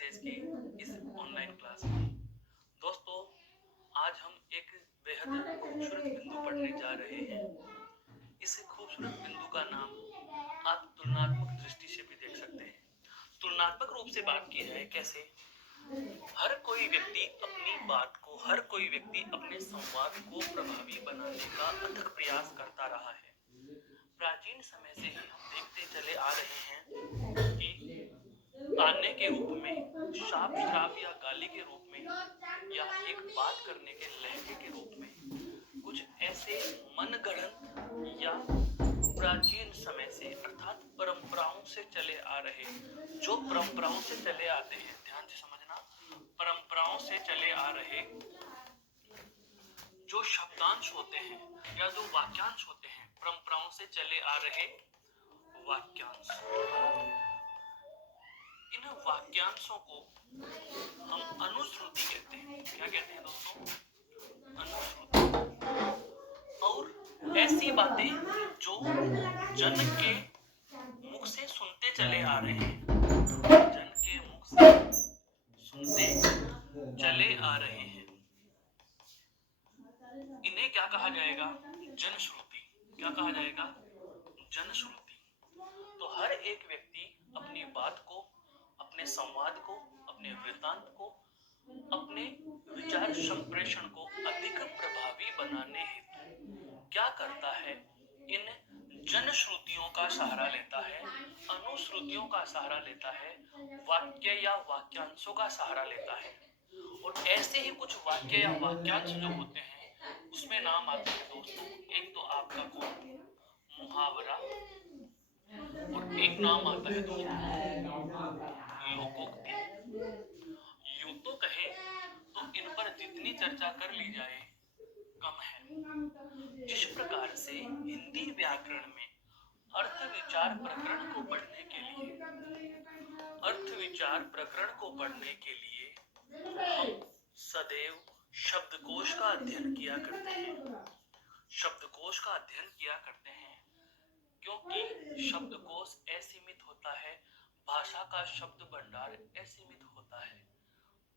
Classes की इस online class में। दोस्तों, आज हम एक बेहद खूबसूरत बिंदु पढ़ने जा रहे हैं। इस खूबसूरत बिंदु का नाम आप तुलनात्मक दृष्टि से भी देख सकते हैं। तुलनात्मक रूप से बात की जाए कैसे? हर कोई व्यक्ति अपनी बात को, हर कोई व्यक्ति अपने संवाद को प्रभावी बनाने का अथक प्रयास करता रहा है। प्राचीन समय से ही हम देखते चले आ रहे हैं कि ताने के रूप में, शाप श्राप या गाली के रूप में, या एक बात करने के लहजे के रूप में कुछ ऐसे मनगढ़ंत या प्राचीन समय से अर्थात परंपराओं से चले आ रहे, जो परंपराओं से चले आते हैं, ध्यान से समझना, परंपराओं से चले आ रहे जो शब्दांश होते हैं या जो वाक्यांश होते हैं, परंपराओं से चले आ रहे वाक्यांश, इन वाक्यांशों को हम अनुश्रुति कहते हैं। क्या कहते हैं दोस्तों? अनुश्रुति। और ऐसी बातें जो जन के मुख से सुनते चले आ रहे हैं, जन के मुख से सुनते चले आ रहे हैं, इन्हें क्या कहा जाएगा? जनश्रुति। क्या कहा जाएगा? जनश्रुति। तो हर एक व्यक्ति अपनी बात को, अपने संवाद को, अपने वृत्तांत को, अपने विचार संप्रेषण को अधिक प्रभावी बनाने हेतु क्या करता है? इन जनश्रुतियों का सहारा लेता है, अनुश्रुतियों का सहारा लेता है, वाक्य या वाक्यांशों का सहारा लेता है। और ऐसे ही कुछ वाक्य या वाक्यांश जो होते हैं, उसमें नाम आते हैं दोस्तों, एक तो आपका कौन मुहावरा, और एक नाम आता है दोस्तों लोकोक्ति। यूं तो कहे तो इन पर जितनी चर्चा कर ली जाए कम है। जिस प्रकार से हिंदी व्याकरण में अर्थ विचार प्रकरण को पढ़ने के लिए, अर्थ विचार प्रकरण को पढ़ने के लिए हम सदैव शब्दकोश का अध्ययन किया करते हैं, शब्दकोश का अध्ययन किया करते हैं, क्योंकि शब्दकोश असीमित होता है, भाषा का शब्द भंडार असीमित होता है।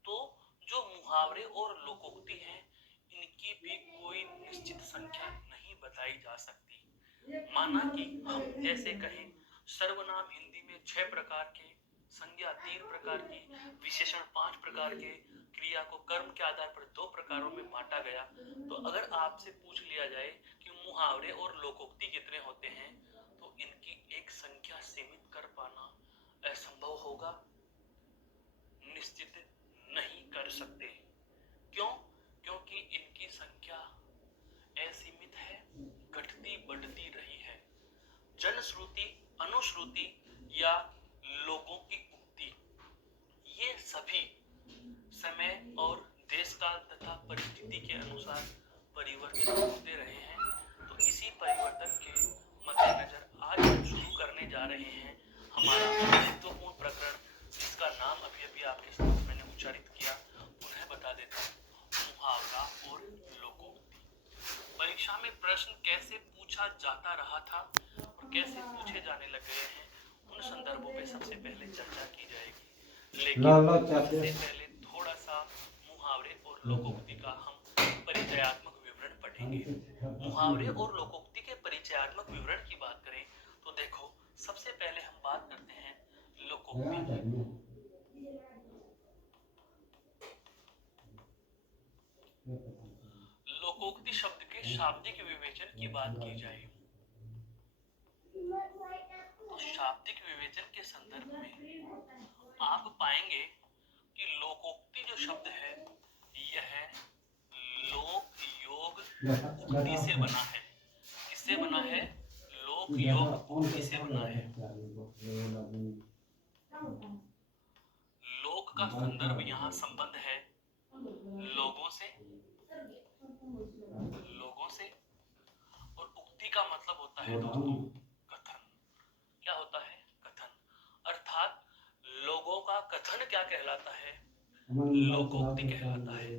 तो जो मुहावरे और लोकोक्ति हैं, इनकी भी कोई निश्चित संख्या नहीं बताई जा सकती। माना कि हम जैसे कहें सर्वनाम हिंदी में 6 प्रकार के, संज्ञा 3 प्रकार की, विशेषण 5 प्रकार के, क्रिया को कर्म के आधार पर 2 प्रकारों में बांटा गया। तो अगर आपसे पूछ लिया जाए कि मुहावरे और लोकोक्ति कितने होते हैं, तो इनकी एक संख्या सीमित कर पाना असंभव होगा, निश्चित नहीं कर सकते। क्यों? क्योंकि इनकी संख्या असीमित है, घटती बढ़ती रही है। जनश्रुति, अनुश्रुति या लोगों की उक्ति, ये सभी समय और देश काल तथा परिस्थिति के अनुसार परिवर्तित होते रहे हैं। तो इसी परिवर्तन के मद्देनजर आज हम शुरू करने जा रहे हैं हमारा महत्वपूर्ण प्रकरण, जिसका नाम अभी अभी आपके साथ मैंने उच्चारित किया, उन्हें बता देता हूँ, मुहावरा और लोकोक्ति। परीक्षा में प्रश्न कैसे पूछा जाता रहा था और कैसे पूछे जाने लग गए हैं, उन संदर्भों पे सबसे पहले चर्चा की जाएगी। लेकिन सबसे पहले थोड़ा सा मुहावरे और लोकोक्ति का हम परिचयात्मक विवरण पढ़ेंगे। मुहावरे और लोकोक्ति के परिचयात्मक विवरण की बात करें तो देखो, सबसे पहले हम बात करते हैं लोकोक्ति। लोकोक्ति शब्द के शाब्दिक विवेचन की बात की जाए तो शाब्दिक विवेचन के संदर्भ में आप पाएंगे कि लोकोक्ति जो शब्द है, यह लोक योग उक्ति से बना है। किससे बना है? लोक योग उक्ति से बना है। लोक का संदर्भ यहाँ संबंध है लोगों से, लोगों से, और उक्ति का मतलब होता है दोस्तों कथन। क्या होता है? कथन। अर्थात लोगों का कथन क्या कहलाता है? लोकोक्ति कहलाता है।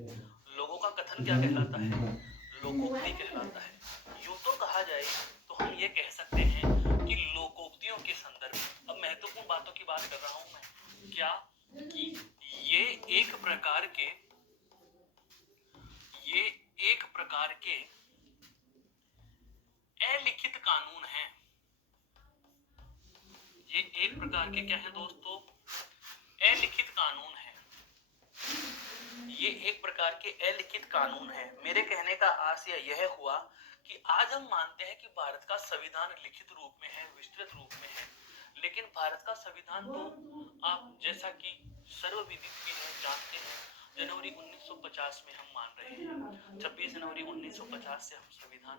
लोगों का कथन क्या कहलाता है? लोकोक्ति कहलाता है। यूं तो कहा जाए तो हम ये कह सकते हैं कि लोकोक्तियों के संदर्भ, अब महत्वपूर्ण बातों की बात कर रहा हूं मैं, क्या कि एक प्रकार के अलिखित कानून हैं। ये एक प्रकार के क्या है दोस्तों? अलिखित कानून है। ये एक प्रकार के अलिखित कानून है। मेरे कहने का आशय यह हुआ कि आज हम मानते हैं कि भारत का संविधान लिखित रूप में है, विस्तृत रूप में है, लेकिन भारत का संविधान तो आप जैसा कि सर्वविदित भी है, जानते हैं, जनवरी 1950 में हम मान रहे हैं। 26 जनवरी 1950 से हम संविधान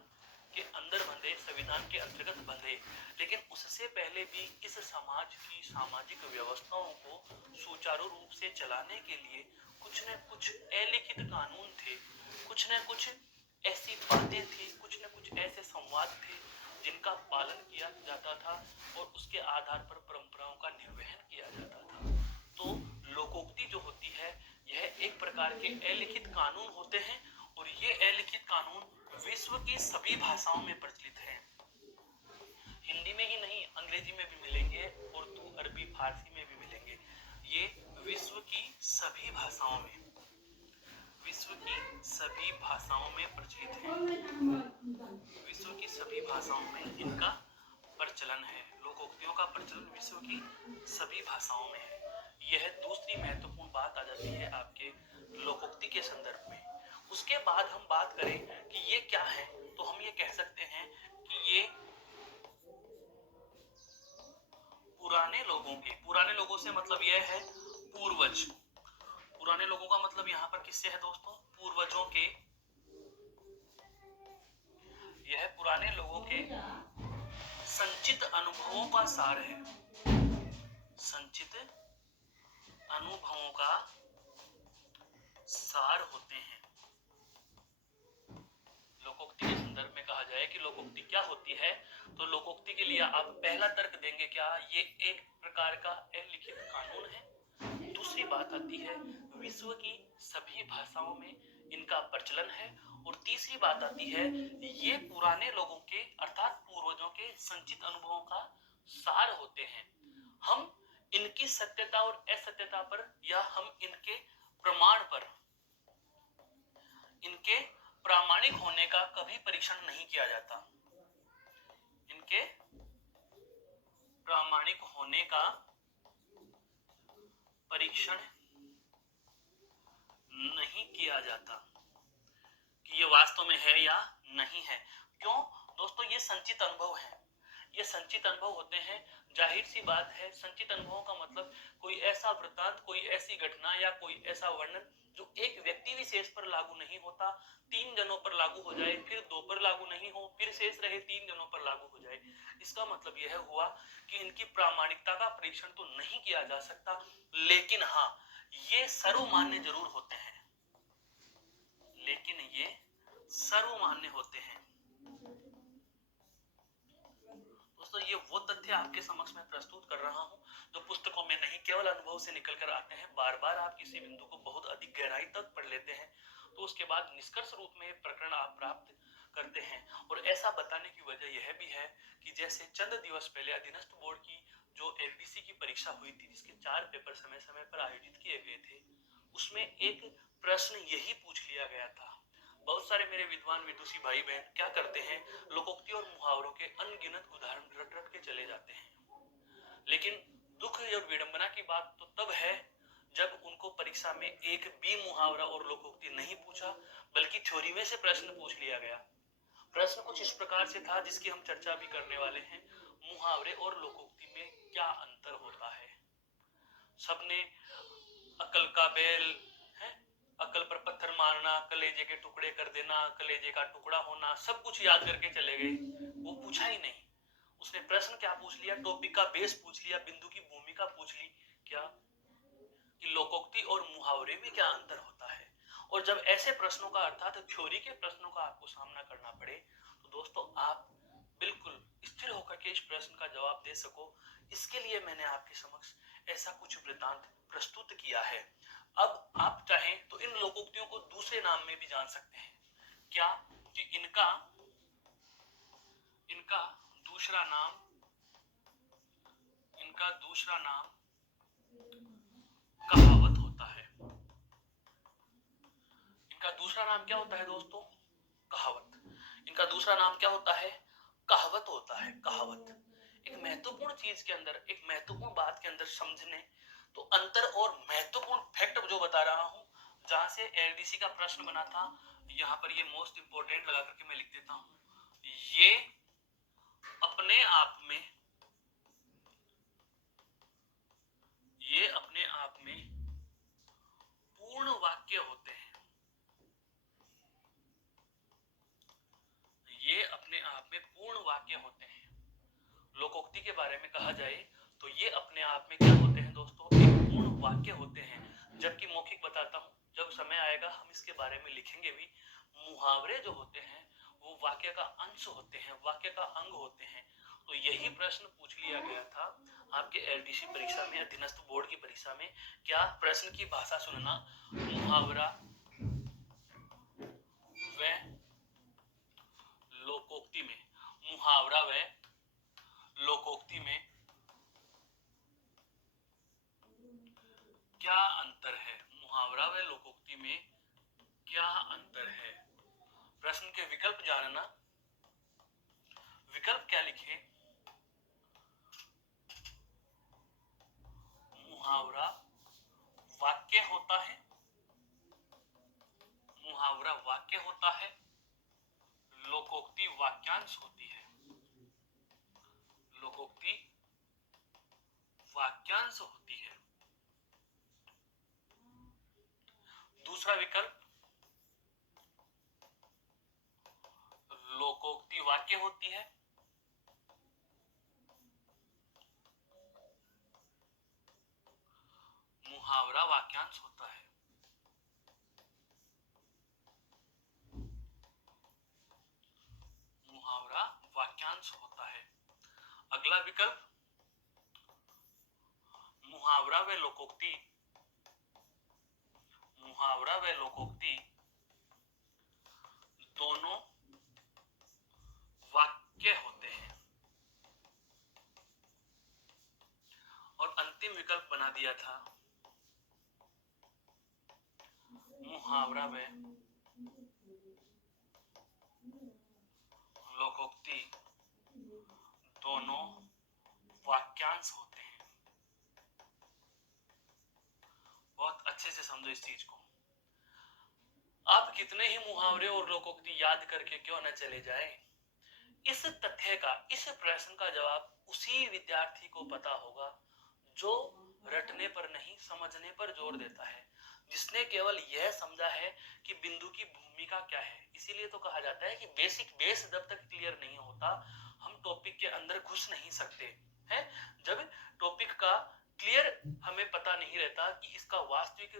के अंदर बंधे, संविधान के अंतर्गत बंधे, लेकिन उससे पहले भी इस समाज की सामाजिक व्यवस्थाओं को सुचारू रूप से चलाने के लिए कुछ न कुछ अलिखित कानून थे, कुछ न कुछ ऐसी बातें थी, कुछ न कुछ ऐसे संवाद थे जिनका पालन किया जाता था और उसके आधार पर परंपराओं का निर्वहन किया जाता था। तो लोकोक्ति जो होती है यह एक प्रकार के अलिखित कानून होते हैं और ये अलिखित कानून विश्व की सभी भाषाओं में प्रचलित है। हिंदी में ही नहीं, अंग्रेजी में भी मिलेंगे, उर्दू, अरबी, फारसी में भी मिलेंगे। ये विश्व की सभी भाषाओं में, विश्व की सभी भाषाओं में प्रचलित है। विश्व की सभी भाषाओं में इनका प्रचलन है। लोकोक्तियों का प्रचलन विश्व की सभी भाषाओं में है। यह दूसरी महत्वपूर्ण बात आ जाती है आपके लोकोक्ति के संदर्भ में। उसके बाद हम बात करें कि ये क्या है, तो हम ये कह सकते हैं कि ये पुराने लोगों से मतलब यह है पूर्वज। पुराने लोगों का मतलब यहाँ पर किससे है दोस्तों? पूर्वजों के। यह पुराने लोगों के संचित अनुभवों का सार है। संचित अनुभवों का सार होते हैं। लोकोक्ति के संदर्भ में कहा जाए कि लोकोक्ति क्या होती है, तो लोकोक्ति के लिए आप पहला तर्क देंगे क्या? ये एक प्रकार का अलिखित कानून है। दूसरी बात आती है विश्व की सभी भाषाओं में इनका प्रचलन है। और तीसरी बात आती है ये पुराने लोगों के अर्थात पूर्वजों के संचित अनुभवों का सार होते हैं। हम इनकी सत्यता और असत्यता पर या हम इनके प्रमाण पर, इनके प्रामाणिक होने का कभी परीक्षण नहीं किया जाता। इनके प्रामाणिक होने का परीक्षण नहीं किया जाता कि ये वास्तव में है या नहीं है। क्यों दोस्तों? ये संचित अनुभव है, ये संचित अनुभव होते हैं। जाहिर सी बात है, संचित अनुभवों का मतलब कोई ऐसा वृत्तांत, कोई ऐसी घटना या कोई ऐसा वर्णन जो एक व्यक्ति विशेष पर लागू नहीं होता, 3 जनों पर लागू हो जाए, फिर 2 पर लागू नहीं हो, फिर शेष रहे 3 जनों पर लागू हो जाए। इसका मतलब यह हुआ कि इनकी प्रामाणिकता का परीक्षण तो नहीं किया जा सकता, लेकिन हाँ, ये सर्वमान्य जरूर होते हैं। लेकिन ये सर्वमान्य होते हैं। दोस्तों ये वो तथ्य आपके समक्ष में प्रस्तुत कर रहा हूं जो पुस्तकों में नहीं, केवल अनुभव से निकल कर आते हैं। बार बार आप किसी बिंदु को बहुत अधिक गहराई तक पढ़ लेते हैं तो उसके बाद निष्कर्ष रूप में प्रकरण आप प्राप्त करते हैं। और ऐसा बताने की वजह यह भी है कि जैसे चंद दिवस पहले अधीनस्थ बोर्ड की जो एलपीसी की परीक्षा हुई थी, जिसके 4 पेपर समय समय पर आयोजित किए गए थे, उसमें एक प्रश्न यही पूछ लिया गया था। बहुत सारे मेरे विद्वान विदुषी भाई बहन क्या करते हैं, लोकोक्ति और मुहावरों के अनगिनत उदाहरण रट रट के चले जाते हैं। लेकिन दुख और विडंबना की बात तो तब है जब उनको परीक्षा में एक भी मुहावरा और लोकोक्ति नहीं पूछा, बल्कि थ्योरी में से प्रश्न पूछ लिया गया। प्रश्न कुछ इस प्रकार से था जिसकी हम चर्चा भी करने वाले हैं। मुहावरे और लोकोक्ति में क्या अंतर होता है? सबने अकल का बैल है, अकल पर पत्थर मारना, कलेजे के टुकड़े कर देना, कलेजे का टुकड़ा होना, सब कुछ याद करके चले गए। वो पूछा ही नहीं। उसने प्रश्न क्या पूछ लिया? टॉपिक का बेस पूछ लिया, बिंदु की भूमिका पूछ ली, क्या कि लोकोक्ति और मुहावरे में क्या अंतर होता है। और जब ऐसे प्रश्नों का अर्थात थ्योरी के प्रश्नों का आपको सामना करना पड़े तो दोस्तों आप बिल्कुल स्थिर होकर के इस प्रश्न का जवाब दे सको, इसके लिए मैंने आपके समक्ष ऐसा कुछ वृत्तांत प्रस्तुत किया है। अब आप चाहें तो इन लोकोक्तियों को दूसरे नाम में भी जान सकते हैं। क्या कि इनका दूसरा नाम कहावत होता है। इनका दूसरा नाम क्या होता है दोस्तों? कहावत। इनका दूसरा नाम क्या होता है? कहावत होता है, कहावत। एक महत्वपूर्ण चीज के अंदर, एक महत्वपूर्ण बात के अंदर समझने तो अंतर और महत्वपूर्ण फैक्ट जो बता रहा हूं, जहां से एलडीसी का प्रश्न बना था, यहां पर ये मोस्ट इंपोर्टेंट लगा करके मैं लिख देता हूं। ये अपने आप में, ये अपने आप में पूर्ण वाक्य होते हैं। ये अपने आप में पूर्ण वाक्य होते हैं। लोकोक्ति के बारे में कहा जाए तो ये अपने आप में क्या होते हैं दोस्तों? एक पूर्ण वाक्य होते हैं। जबकि मौखिक बताता हूं, जब समय आएगा हम इसके बारे में लिखेंगे भी। मुहावरे जो होते हैं वो वाक्य का अंश होते हैं, वाक्य का अंग होते हैं। तो यही प्रश्न पूछ लिया गया था आपके एलडीसी परीक्षा में, अधीनस्थ बोर्ड की परीक्षा में। क्या प्रश्न की भाषा सुनना, मुहावरा व लोकोक्ति में, मुहावरा व लोकोक्ति में क्या अंतर है? मुहावरा व लोकोक्ति में क्या अंतर है? प्रश्न के विकल्प जानना। विकल्प क्या लिखे? मुहावरा वाक्य होता है, मुहावरा वाक्य होता है, लोकोक्ति वाक्यांश होती है। लोकोक्ति वाक्यांश होती है। दूसरा विकल्प, लोकोक्ति वाक्य होती है, मुहावरा वाक्यांश होता है। मुहावरा वाक्यांश होता है। अगला विकल्प, मुहावरा व लोकोक्ति, मुहावरा व लोकोक्ति दोनों वाक्य होते हैं। और अंतिम विकल्प बना दिया था, मुहावरा व लोकोक्ति दोनों वाक्यांश होते हैं। बहुत अच्छे से समझो इस चीज को। आप कितने ही मुहावरे और लोकोक्ति याद करके क्यों न चले जाएं, इस तथ्य का, इस प्रश्न का जवाब उसी विद्यार्थी को पता होगा जो रटने पर नहीं, समझने पर जोर देता है, जिसने केवल यह समझा है कि बिंदु की भूमिका क्या है। इसीलिए तो कहा जाता है कि बेसिक बेस जब तक क्लियर नहीं होता हम टॉपिक के अंदर घुस नहीं सकते हैं। जब टॉपिक का क्लियर हमें पता नहीं रहता कि इसका वास्तविक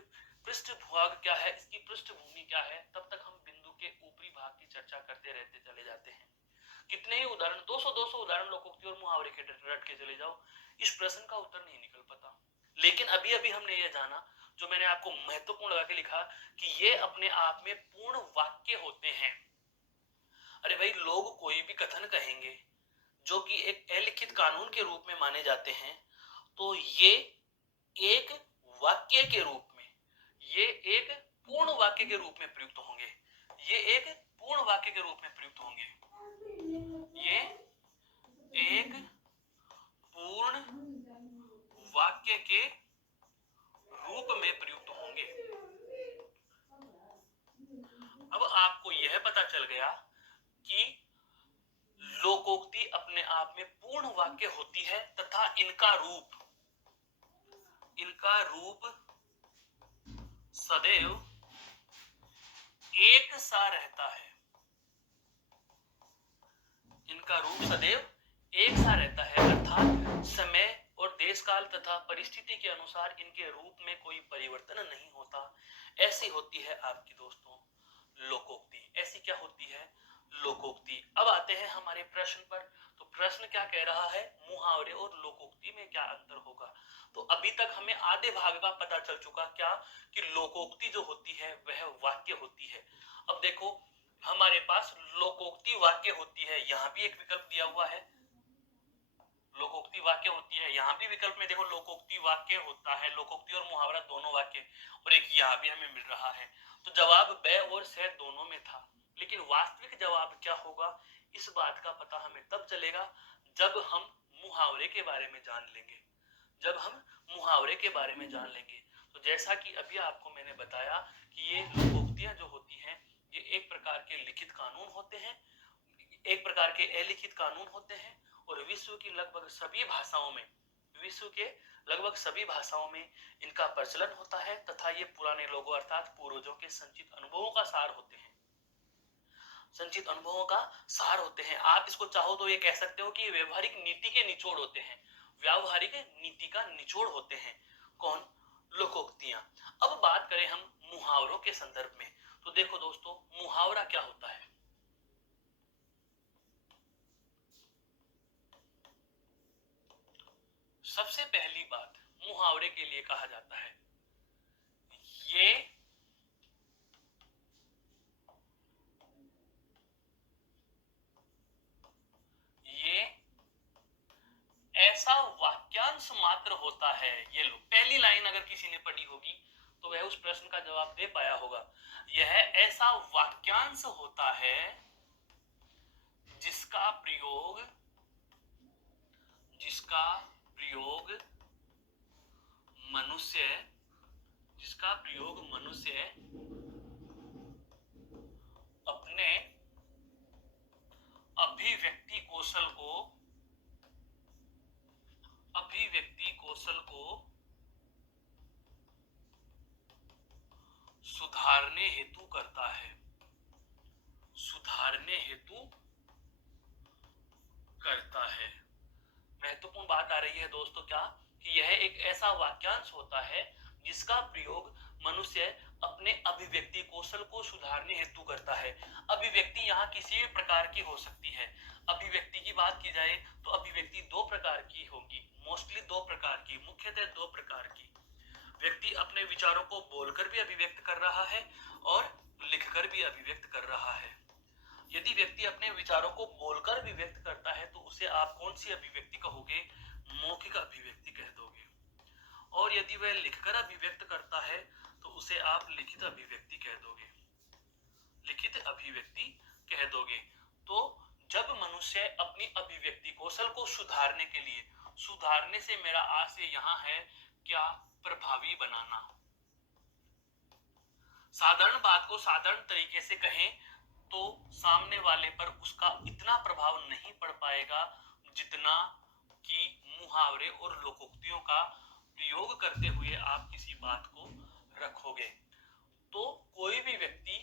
पृष्ठभाग क्या है, इसकी पृष्ठभूमि क्या है, तब तक हम बिंदु के ऊपरी भाग की चर्चा करते रहते चले जाते हैं। कितने ही उदाहरण, 200 उदाहरण लोकोक्ति और मुहावरे के रट के चले जाओ, इस प्रश्न का उत्तर नहीं निकल पाता। लेकिन अभी अभी हमने ये जाना, जो मैंने आपको महत्वपूर्ण लगा के लिखा, कि ये अपने आप में पूर्ण वाक्य होते हैं। अरे भाई, लोग कोई भी कथन कहेंगे जो कि एक अलिखित कानून के रूप में माने जाते हैं, तो ये एक वाक्य के रूप में, ये एक पूर्ण वाक्य के रूप में प्रयुक्त होंगे। ये एक पूर्ण वाक्य के रूप में प्रयुक्त होंगे। ये एक पूर्ण वाक्य के रूप में प्रयुक्त होंगे। अब आपको यह पता चल गया कि लोकोक्ति अपने आप में पूर्ण वाक्य होती है तथा इनका रूप सदैव एक सा रहता है। इनका रूप सदैव एक सा रहता है, अर्थात समय और देश काल तथा परिस्थिति के अनुसार इनके रूप में कोई परिवर्तन नहीं होता। ऐसी होती है आपकी दोस्तों लोकोक्ति। ऐसी क्या होती है? लोकोक्ति। अब आते हैं हमारे प्रश्न पर। तो प्रश्न क्या कह रहा है? मुहावरे और लोकोक्ति में क्या अंतर होगा? तो अभी तक हमें आधे भाग का पता चल चुका, क्या कि लोकोक्ति जो होती है वह वाक्य होती है। अब देखो, हमारे पास लोकोक्ति वाक्य होती है, यहां भी एक विकल्प दिया हुआ है, लोकोक्ति वाक्य होती है। यहाँ भी विकल्प में देखो लोकोक्ति वाक्य होता है, लोकोक्ति और मुहावरा दोनों वाक्य, और एक यहाँ भी हमें मिल रहा है। तो जवाब ब और से दोनों में था, लेकिन वास्तविक जवाब क्या होगा इस बात का पता हमें तब चलेगा जब हम मुहावरे के बारे में जान लेंगे, जब हम मुहावरे के बारे में जान लेंगे। तो जैसा कि अभी आपको मैंने बताया कि ये लोकोक्तियां जो होती हैं ये एक प्रकार के लिखित कानून होते हैं, एक प्रकार के अलिखित कानून होते हैं, और विश्व की लगभग सभी भाषाओं में, विश्व के लगभग सभी भाषाओं में इनका प्रचलन होता है, तथा ये पुराने लोगों अर्थात पूर्वजों के संचित अनुभवों का सार होते हैं, संचित अनुभवों का सार होते हैं। आप इसको चाहो तो ये कह सकते हो कि व्यवहारिक नीति के निचोड़ होते हैं, व्यावहारिक नीति का निचोड़ होते हैं। कौन? लोकोक्तियां। अब बात करें हम मुहावरों के संदर्भ में, तो देखो दोस्तों मुहावरा क्या होता है। सबसे पहली बात मुहावरे के लिए कहा जाता है ये ऐसा वाक्यांश मात्र होता है। ये लो पहली लाइन अगर किसी ने पढ़ी होगी तो वह उस प्रश्न का जवाब दे पाया होगा। यह ऐसा वाक्यांश होता है जिसका प्रयोग मनुष्य अपने अभिव्यक्ति कौशल को सुधारने हेतु करता है, महत्वपूर्ण बात आ रही है दोस्तों क्या, कि यह एक ऐसा वाक्यांश होता है जिसका प्रयोग मनुष्य अपने अभिव्यक्ति कौशल को सुधारने हेतु करता है। अभिव्यक्ति यहाँ किसी भी प्रकार की हो सकती है। अभिव्यक्ति की बात की जाए तो अभिव्यक्ति दो प्रकार की होगी, मोस्टली दो प्रकार की, मुख्यतः दो प्रकार की। व्यक्ति अपने विचारों को बोलकर भी अभिव्यक्त कर रहा है और लिखकर भी अभिव्यक्त कर रहा है। यदि व्यक्ति अपने विचारों को बोलकर अभिव्यक्त करता है तो उसे आप कौन सी अभिव्यक्ति कहोगे? मौखिक अभिव्यक्ति कह दोगे। और यदि वह लिखकर अभिव्यक्त करता है तो उसे आप लिखित अभिव्यक्ति कह दोगे, तो जब मनुष्य अपनी अभिव्यक्ति कौशल को सुधारने के लिए, सुधारने से मेरा आशय यहाँ है क्या? प्रभावी बनाना। साधारण बात को साधारण तरीके से कहें तो सामने वाले पर उसका इतना प्रभाव नहीं पड़ पाएगा जितना कि मुहावरे और लोकोक्तियों का प्रयोग करते हुए आप किसी बात को रखोगे। तो कोई भी व्यक्ति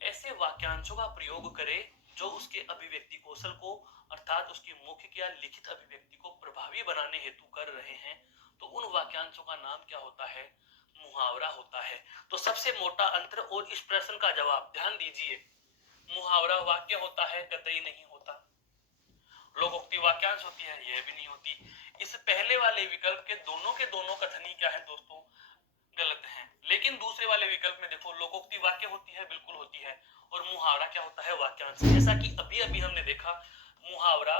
ऐसे वाक्यांशों का प्रयोग करे जो उसके अभिव्यक्ति कौशल को अर्थात उसकी मौखिक या लिखित अभिव्यक्ति को प्रभावी बनाने हेतु कर रहे हैं, तो उन वाक्यांशों का नाम क्या होता है? मुहावरा होता है। तो सबसे मोटा अंतर और इस प्रश्न का जवाब ध्यान दीजिए, मुहावरा वाक्य होता है? कतई नहीं होता। लोकोक्ति वाक्यांश होती है? यह भी नहीं होती। इस पहले वाले विकल्प के दोनों कथनी क्या है दोस्तों? गलत है। लेकिन दूसरे वाले विकल्प में देखो लोकोक्ति वाक्य होती है, बिल्कुल होती है, और मुहावरा क्या होता है? वाक्यांश। जैसा कि अभी हमने देखा, मुहावरा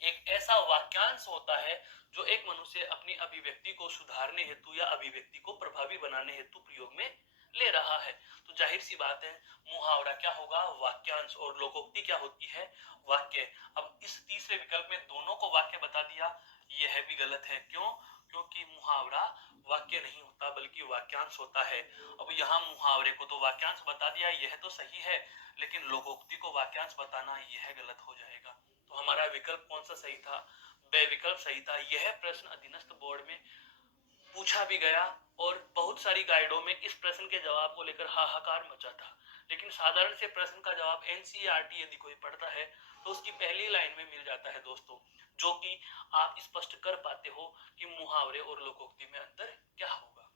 एक ऐसा वाक्यांश होता है जो एक मनुष्य अपनी अभिव्यक्ति को सुधारने हेतु या अभिव्यक्ति को प्रभावी बनाने हेतु प्रयोग में ले रहा है। तो जाहिर सी बात है मुहावरा क्या होगा? वाक्यांश। और लोकोक्ति क्या होती है? वाक्य। अब इस तीसरे विकल्प में दोनों को वाक्य बता दिया, यह भी गलत है। क्यों? क्योंकि मुहावरा वाक्य नहीं होता बल्कि वाक्यांश होता है। अब यहाँ मुहावरे को तो वाक्यांश बता दिया, यह तो सही है, लेकिन लोकोक्ति को वाक्यांश बताना यह गलत हो जाएगा। तो हमारा विकल्प कौन सा सही था? ब विकल्प सही था। यह प्रश्न अधीनस्थ बोर्ड में पूछा भी गया और बहुत सारी गाइडों में इस प्रश्न के जवाब को लेकर हाहाकार मचा था, लेकिन साधारण से प्रश्न का जवाब एनसीईआरटी यदि कोई पढ़ता है तो उसकी पहली लाइन में मिल जाता है दोस्तों, जो कि आप स्पष्ट कर पाते हो कि मुहावरे और लोकोक्ति में अंतर क्या होगा।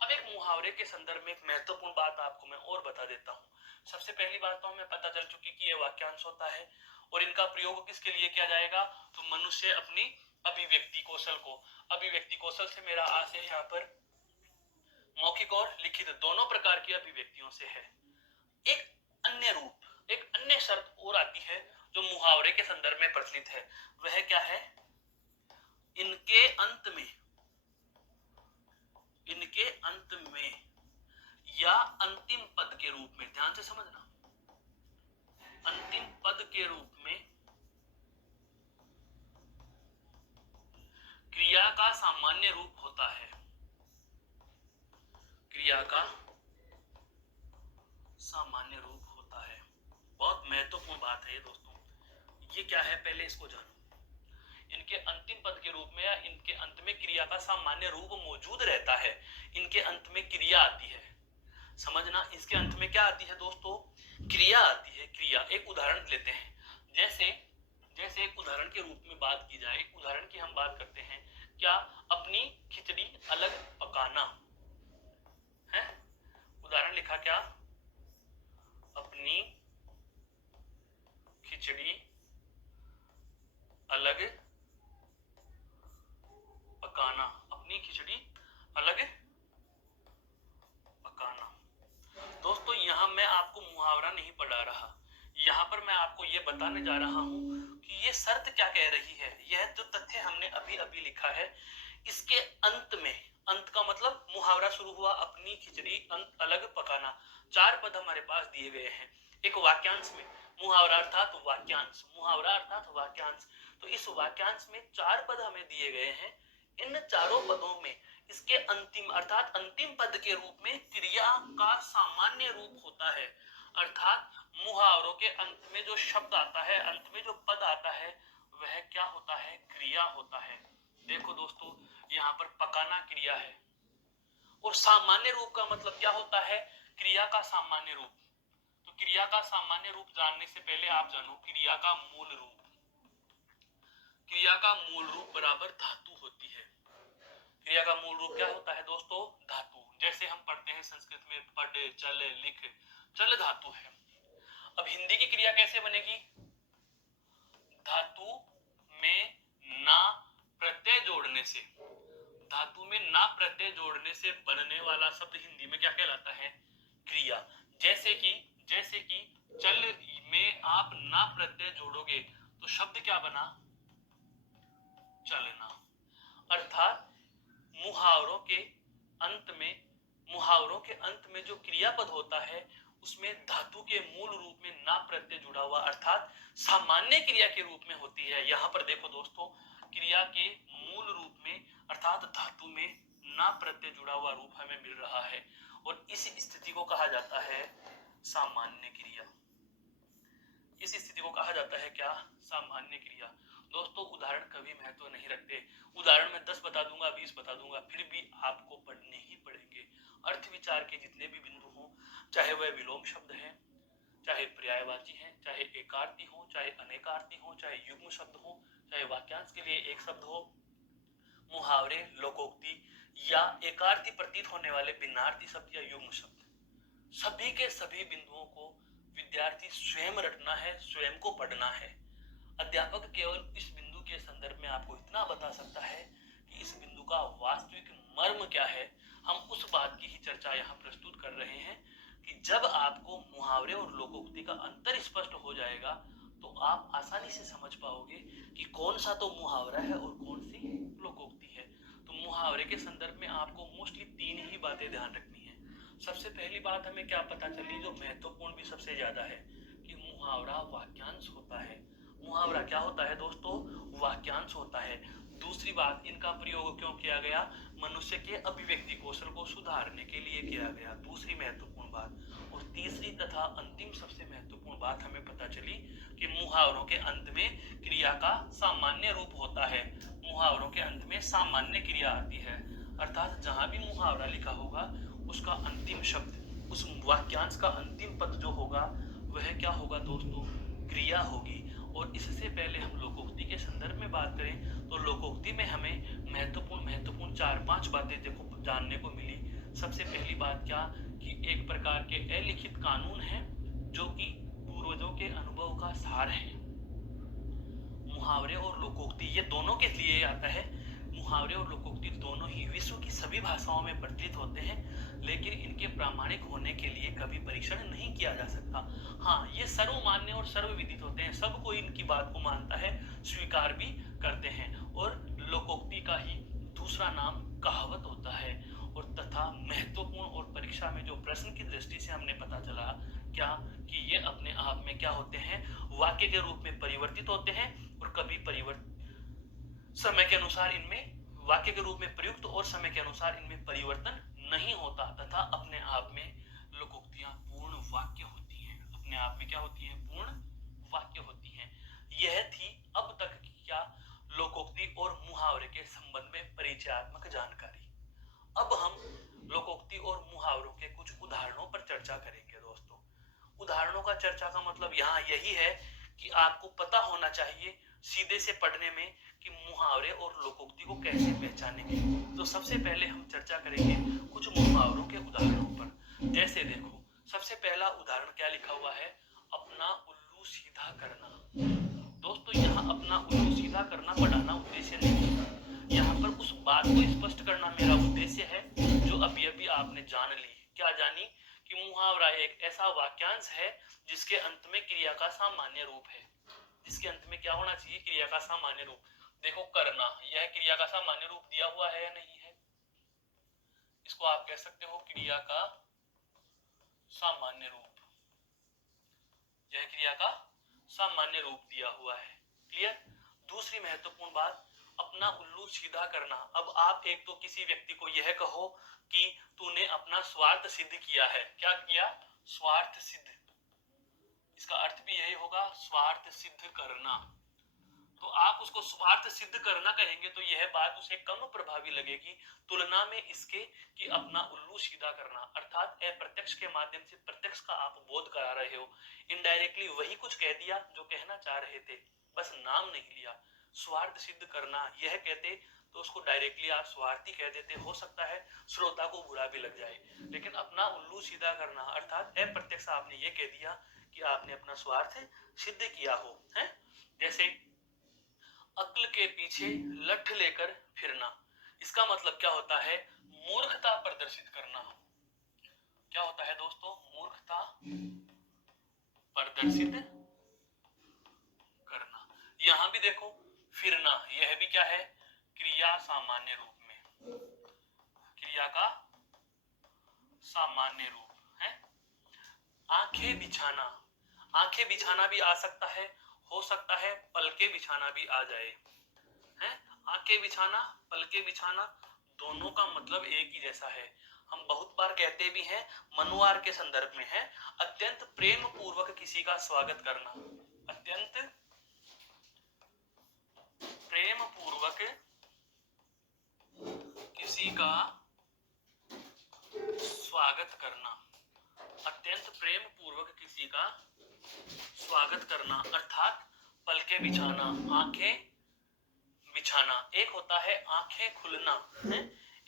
अब एक मुहावरे के संदर्भ में एक महत्वपूर्ण बात आपको मैं और बता देता हूँ। सबसे पहली बात तो हमें पता चल चुकी कि यह वाक्यांश होता है और इनका प्रयोग किसके लिए किया जाएगा? तो मनुष्य अपनी अभिव्यक्ति कौशल से मेरा आशय यहाँ पर मौखिक और लिखित दोनों प्रकार की अभिव्यक्तियों से है। एक अन्य शर्त और आती है जो मुहावरे के संदर्भ में प्रचलित है, वह क्या है? इनके अंत में या अंतिम पद के रूप में, ध्यान से समझना, अंतिम पद के रूप में क्रिया का सामान्य रूप होता है। क्रिया का सामान्य रूप होता है। बहुत महत्वपूर्ण बात है ये दोस्तों। ये क्या है पहले इसको जानो। इनके अंतिम पद के रूप में या इनके अंत में क्रिया का सामान्य रूप मौजूद रहता है। इनके अंत में क्रिया आती है, समझना। इसके अंत में क्या आती है दोस्तों? क्रिया आती है। क्रिया, एक उदाहरण लेते हैं। जैसे एक उदाहरण के रूप में बात की जाए, एक उदाहरण की हम बात करते हैं, क्या अपनी खिचड़ी अलग पकाना है। उदाहरण लिखा क्या? अपनी खिचड़ी अलग पकाना, अपनी खिचड़ी अलग पकाना। दोस्तों यहां मैं आपको मुहावरा नहीं पढ़ा रहा, यहां पर मैं आपको यह बताने जा रहा हूं कि यह शर्त क्या कह रही है। यह जो तथ्य हमने अभी अभी लिखा है, इसके अंत में, अंत का मतलब मुहावरा शुरू हुआ, अपनी खिचड़ी अलग पकाना। 4 पद हमारे पास दिए गए हैं एक वाक्यांश में। मुहावरा अर्थात वाक्यांश, मुहावरा अर्थात वाक्यांश। तो इस वाक्यांश में 4 पद हमें दिए गए हैं। इन चारों पदों में इसके अंतिम अर्थात अंतिम पद के रूप में क्रिया का सामान्य रूप होता है। अर्थात मुहावरों के अंत में जो शब्द आता है, अंत में जो पद आता है, वह क्या होता है? क्रिया होता है। देखो दोस्तों, यहाँ पर पकाना क्रिया है, और सामान्य रूप का मतलब क्या होता है? क्रिया का सामान्य रूप। तो क्रिया का सामान्य रूप जानने से पहले आप जानो क्रिया का मूल रूप। क्रिया का मूल रूप बराबर धातु होती है। क्रिया का मूल रूप क्या होता है दोस्तों? धातु। जैसे हम पढ़ते हैं संस्कृत में पढ़, चल, लिख, चल धातु है। अब हिंदी की क्रिया कैसे बनेगी? धातु में ना प्रत्यय जोड़ने से, धातु में ना प्रत्यय जोड़ने से बनने वाला शब्द हिंदी में क्या कहलाता है? क्रिया। जैसे कि चल में आप ना प्रत्यय जोड़ोगे तो शब्द क्या बना? चलना। अर्थात मुहावरों के अंत में जो क्रियापद होता है, उसमें धातु के मूल रूप में ना प्रत्यय जुड़ा हुआ अर्थात सामान्य क्रिया के रूप में होती है। यहाँ पर देखो दोस्तों, क्रिया के मूल रूप में अर्थात धातु में ना प्रत्यय जुड़ा हुआ रूप हमें मिल रहा है, और इस स्थिति को कहा जाता है सामान्य क्रिया। इस स्थिति को कहा जाता है क्या? सामान्य क्रिया। दोस्तों उदाहरण कभी महत्व नहीं रखते। उदाहरण में 10 बता दूंगा, 20 बता दूंगा, फिर भी आपको पढ़ने ही पड़ेंगे। अर्थ विचार के जितने भी बिंदु हो, चाहे वह विलोम शब्द है, चाहे पर्यायवाची है, चाहे एकार्थी हो, चाहे अनेकार्थी हो, चाहे युग्म शब्द हो, चाहे वाक्यांश के लिए एक शब्द हो, मुहावरे, लोकोक्ति या एकार्थी प्रतीत होने वाले भिन्नार्थी शब्द या युग्म शब्द, सभी के सभी बिंदुओं को विद्यार्थी स्वयं रटना है, स्वयं को पढ़ना है। अध्यापक केवल इस बिंदु के संदर्भ में आपको इतना बता सकता है कि इस बिंदु का वास्तविक मर्म क्या है। हम उस बात की ही चर्चा यहाँ प्रस्तुत कर रहे हैं कि जब आपको मुहावरे और लोकोक्ति का अंतर स्पष्ट हो जाएगा तो आप आसानी से समझ पाओगे कि कौन सा तो मुहावरा है और कौन सी लोकोक्ति है। तो मुहावरे के संदर्भ में आपको मोस्टली 3 ही बातें ध्यान रखनी है। सबसे पहली बात हमें क्या पता चली, जो महत्वपूर्ण भी सबसे ज्यादा है, कि मुहावरा वाक्यांश होता है। मुहावरा क्या होता है दोस्तों? वाक्यांश होता है। दूसरी बात, इनका प्रयोग क्यों किया गया? मनुष्य के अभिव्यक्ति कौशल को सुधारने के लिए किया गया, दूसरी महत्वपूर्ण बात। और तीसरी तथा अंतिम सबसे महत्वपूर्ण बात हमें पता चली कि मुहावरों के अंत में क्रिया का सामान्य रूप होता है। मुहावरों के अंत में सामान्य क्रिया आती है, अर्थात जहां भी मुहावरा लिखा होगा उसका अंतिम शब्द, उस वाक्यांश का अंतिम पद जो होगा वह क्या होगा दोस्तों? क्रिया होगी। और इससे पहले हम लोकोक्ति के संदर्भ में बात करें तो लोकोक्ति में हमें महत्वपूर्ण 4-5 बातें देखो जानने को मिली। सबसे पहली बात क्या, कि एक प्रकार के अलिखित कानून है जो कि पूर्वजों के अनुभव का सार है। मुहावरे और लोकोक्ति ये दोनों के लिए आता है। मुहावरे और लोकोक्ति दोनों ही विश्व की सभी भाषाओं में प्रचलित होते हैं, लेकिन इनके प्रामाणिक होने के लिए कभी परीक्षण नहीं किया जा सकता। हाँ, ये सर्वमान्य और सर्वविदित होते हैं, सब कोई इनकी बात को मानता है, स्वीकार भी करते हैं। और लोकोक्ति का ही दूसरा नाम कहावत होता है। और तथा महत्वपूर्ण और परीक्षा में जो प्रश्न की दृष्टि से हमने पता चला क्या कि ये अपने आप में क्या होते हैं, वाक्य के रूप में परिवर्तित होते हैं और कभी समय के अनुसार इनमें वाक्य के रूप में प्रयुक्त और समय के अनुसार इनमें परिवर्तन नहीं होता तथा अपने आप में लोकोक्तियां पूर्ण वाक्य होती हैं। अपने आप में क्या होती हैं, पूर्ण वाक्य होती हैं। यह थी अब तक की क्या लोकोक्ति और मुहावरे के संबंध में परिचयात्मक जानकारी। अब हम लोकोक्ति और मुहावरों के कुछ उदाहरणों पर चर्चा करेंगे दोस्तों। उदाहरणों का चर्चा का मतलब यहाँ यही है कि आपको पता होना चाहिए सीधे से पढ़ने में कि मुहावरे और लोकोक्ति को कैसे पहचानेंगे। तो सबसे पहले हम चर्चा करेंगे कुछ मुहावरों के उदाहरणों पर। जैसे देखो, सबसे पहला उदाहरण क्या लिखा हुआ है, अपना उल्लू सीधा करना। दोस्तों यहाँ अपना उल्लू सीधा करना पढ़ाना उद्देश्य नहीं है, यहाँ पर उस बात को स्पष्ट करना मेरा उद्देश्य है जो अभी अभी आपने जान ली। क्या जानी कि मुहावरा एक ऐसा वाक्यांश है जिसके अंत में क्रिया का सामान्य रूप है। जिसके अंत में क्या होना चाहिए, क्रिया का सामान्य रूप। देखो करना, यह क्रिया का सामान्य रूप दिया हुआ है या नहीं है, इसको आप कह सकते हो क्रिया का सामान्य रूप। यह क्रिया का सामान्य रूप दिया हुआ है। क्लियर। दूसरी महत्वपूर्ण बात, अपना उल्लू सीधा करना। अब आप एक तो किसी व्यक्ति को यह कहो कि तूने अपना स्वार्थ सिद्ध किया है। क्या किया, स्वार्थ सिद्ध। इसका अर्थ भी यही होगा, स्वार्थ सिद्ध करना। तो आप उसको स्वार्थ सिद्ध करना कहेंगे तो यह बात उसे कम प्रभावी लगेगी तुलना में इसके कि अपना उल्लू सीधा करना। अर्थात अप्रत्यक्ष के माध्यम से प्रत्यक्ष का आप बोध करा रहे हो। इनडायरेक्टली वही कुछ कह दिया जो कहना चाह रहे थे, बस नाम नहीं लिया। स्वार्थ सिद्ध करना यह कहते तो उसको डायरेक्टली आप स्वार्थी कह देते, हो सकता है श्रोता को बुरा भी लग जाए। लेकिन अपना उल्लू सीधा करना अर्थात अप्रत्यक्ष आपने ये कह दिया कि आपने अपना स्वार्थ सिद्ध किया हो। है जैसे अक्ल के पीछे लठ लेकर फिरना। इसका मतलब क्या होता है, मूर्खता प्रदर्शित करना। क्या होता है दोस्तों, मूर्खता प्रदर्शित करना। यहां भी देखो फिरना, यह भी क्या है, क्रिया सामान्य रूप में, क्रिया का सामान्य रूप है। आंखें बिछाना, आंखें बिछाना भी आ सकता है, हो सकता है पलके बिछाना भी आ जाए। है आंखें बिछाना, पलके बिछाना, दोनों का मतलब एक ही जैसा है। हम बहुत बार कहते भी हैं, मनुवार के संदर्भ में है, अत्यंत प्रेम पूर्वक किसी का स्वागत करना। अत्यंत प्रेम पूर्वक किसी का स्वागत करना। अत्यंत प्रेम पूर्वक किसी का स्वागत करना अर्थात पलके बिछाना, आंखें बिछाना। एक होता है आंखें खुलना, है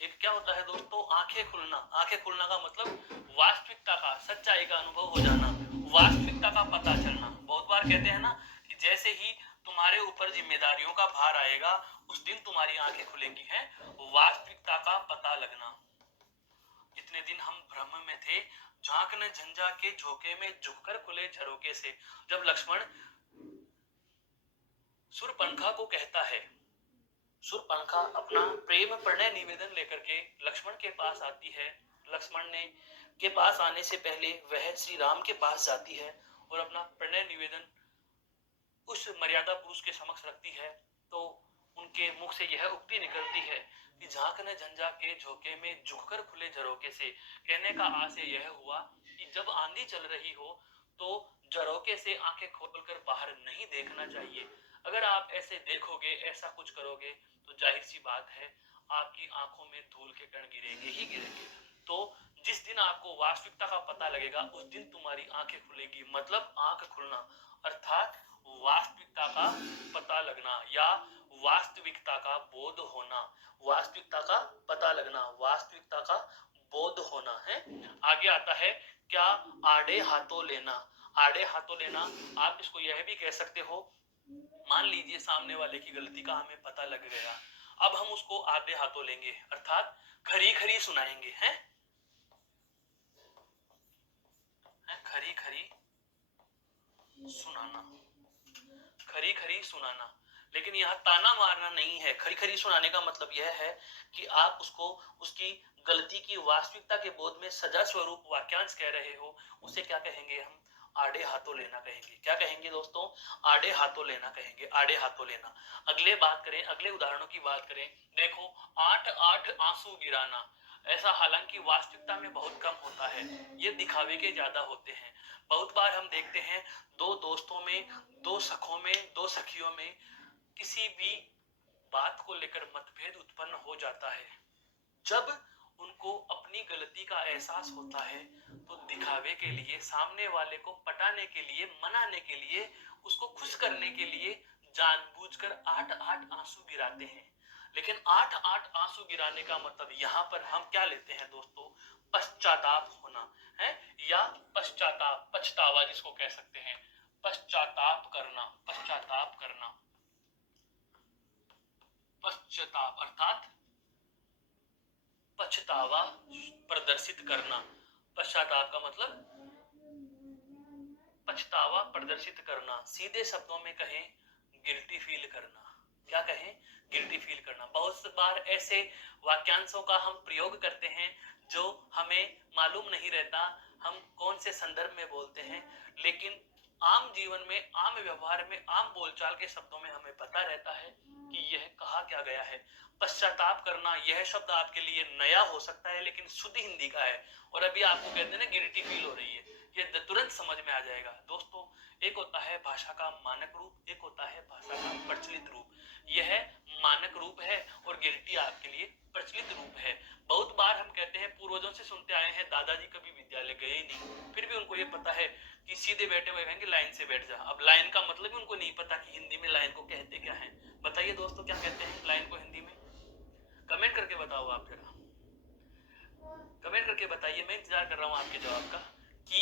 एक क्या होता है दोस्तों, आंखें खुलना। आंखें खुलना का मतलब वास्तविकता का, सच्चाई का अनुभव हो जाना, वास्तविकता का पता चलना। बहुत बार कहते हैं ना कि जैसे ही तुम्हारे ऊपर जिम्मेदारियों का भार आएगा उस दिन तुम्हारी आंखें खुलेंगी। है वास्तविकता का पता लगना। इतने दिन हम भ्रम में थे, झांक न झंझा के झोंके में झुककर खुले झरोके से। जब लक्ष्मण शूर्पणखा को कहता है, शूर्पणखा अपना प्रेम प्रणय निवेदन लेकर के लक्ष्मण के पास आती है। लक्ष्मण ने के पास आने से पहले वह श्री राम के पास जाती है और अपना प्रणय निवेदन उस मर्यादा पुरुष के समक्ष रखती है। तो उनके मुख से यह उक्ति निकलती है कि झांक न झंझा के झोंके में झुककर खुले झरोके से। कहने का आशय यह हुआ कि जब आंधी चल रही हो तो झरोके से आंखें खोलकर बाहर नहीं देखना चाहिए। अगर आप ऐसे देखोगे, ऐसा कुछ करोगे तो जाहिर सी बात है आपकी आंखों में धूल के कण गिरेंगे ही गिरेंगे। तो जिस दिन आपको वास्तविकता का पता लगेगा उस दिन तुम्हारी आंखें खुलेगी। मतलब आंख खुलना अर्थात वास्तविकता का पता लगना या वास्तविकता का बोध होना। वास्तविकता का पता लगना, वास्तविकता का बोध होना। है आगे आता है क्या, आड़े हाथों लेना। आड़े हाथों लेना आप इसको यह भी कह सकते हो, मान लीजिए सामने वाले की गलती का हमें पता लग गया, अब हम उसको आधे हाथों लेंगे अर्थात खरी खरी सुनाएंगे। हैं खरी खरी सुनाना, खरी खरी सुनाना। लेकिन यहाँ ताना मारना नहीं है। खरी खरी सुनाने का मतलब यह है कि आप उसको उसकी गलती की वास्तविकता के बोध में सजा स्वरूप वाक्यांश कह रहे हो, उसे क्या कहेंगे हम? आड़े हाथों लेना कहेंगे। क्या कहेंगे दोस्तों? आड़े हाथों लेना कहेंगे, आड़े हाथों लेना। अगले बात करें, अगले उदाहरणों की बात करें, देखो, 8-8 आंसू गिराना, ऐसा हालांकि वास्तविकता में बहुत कम होता है, ये दिखावे के ज्यादा होते हैं। बहुत बार हम देखते हैं दो दोस्तों में, दो सखों में, दो सखियों में किसी भी बात को लेकर मतभेद उत्पन्न हो जाता है। जब उनको अपनी गलती का एहसास होता है तो दिखावे के लिए, सामने वाले को पटाने के लिए, मनाने के लिए, उसको खुश करने के लिए जानबूझकर 8-8 आंसू गिराते हैं। लेकिन 8-8 आंसू गिराने का मतलब यहाँ पर हम क्या लेते हैं दोस्तों? पश्चाताप होना है, या पश्चाताप, पछतावा जिसको कह सकते हैं, पश्चाताप करना, पश्चाताप करना, पश्चाताप अर्थात पछतावा प्रदर्शित करना। पश्चाताप का मतलब पछतावा प्रदर्शित करना। सीधे शब्दों में कहें, गिल्टी फील करना। क्या कहें? गिल्टी फील करना। बहुत बार ऐसे वाक्यांशों का हम प्रयोग करते हैं जो हमें मालूम नहीं रहता हम कौन से संदर्भ में बोलते हैं, लेकिन आम जीवन में, आम व्यवहार में, आम बोलचाल के शब्दों में हमें पता रहता है कि यह कहा क्या गया है। पश्चाताप करना, यह शब्द आपके लिए नया हो सकता है लेकिन शुद्ध हिंदी का है, और अभी आपको कहते हैं ना गिल्टी फील हो रही है, ये तुरंत समझ में आ जाएगा। दोस्तों, एक होता है भाषा का मानक रूप, एक होता है भाषा का प्रचलित रूप। यह मानक रूप है और गिल्टी आपके लिए प्रचलित रूप है। बहुत बार हम कहते हैं, पूर्वजों से सुनते आए हैं, दादाजी कभी विद्यालय गए नहीं, फिर भी उनको ये पता है कि सीधे बैठे हुए कहेंगे लाइन से बैठ जा। अब लाइन का मतलब भी उनको नहीं पता कि हिंदी में लाइन को कहते क्या है। बताइए दोस्तों, क्या कहते हैं लाइन को हिंदी में? कमेंट करके बताओ आप जरा, कमेंट करके बताइए, मैं इंतजार कर रहा हूं आपके जवाब का कि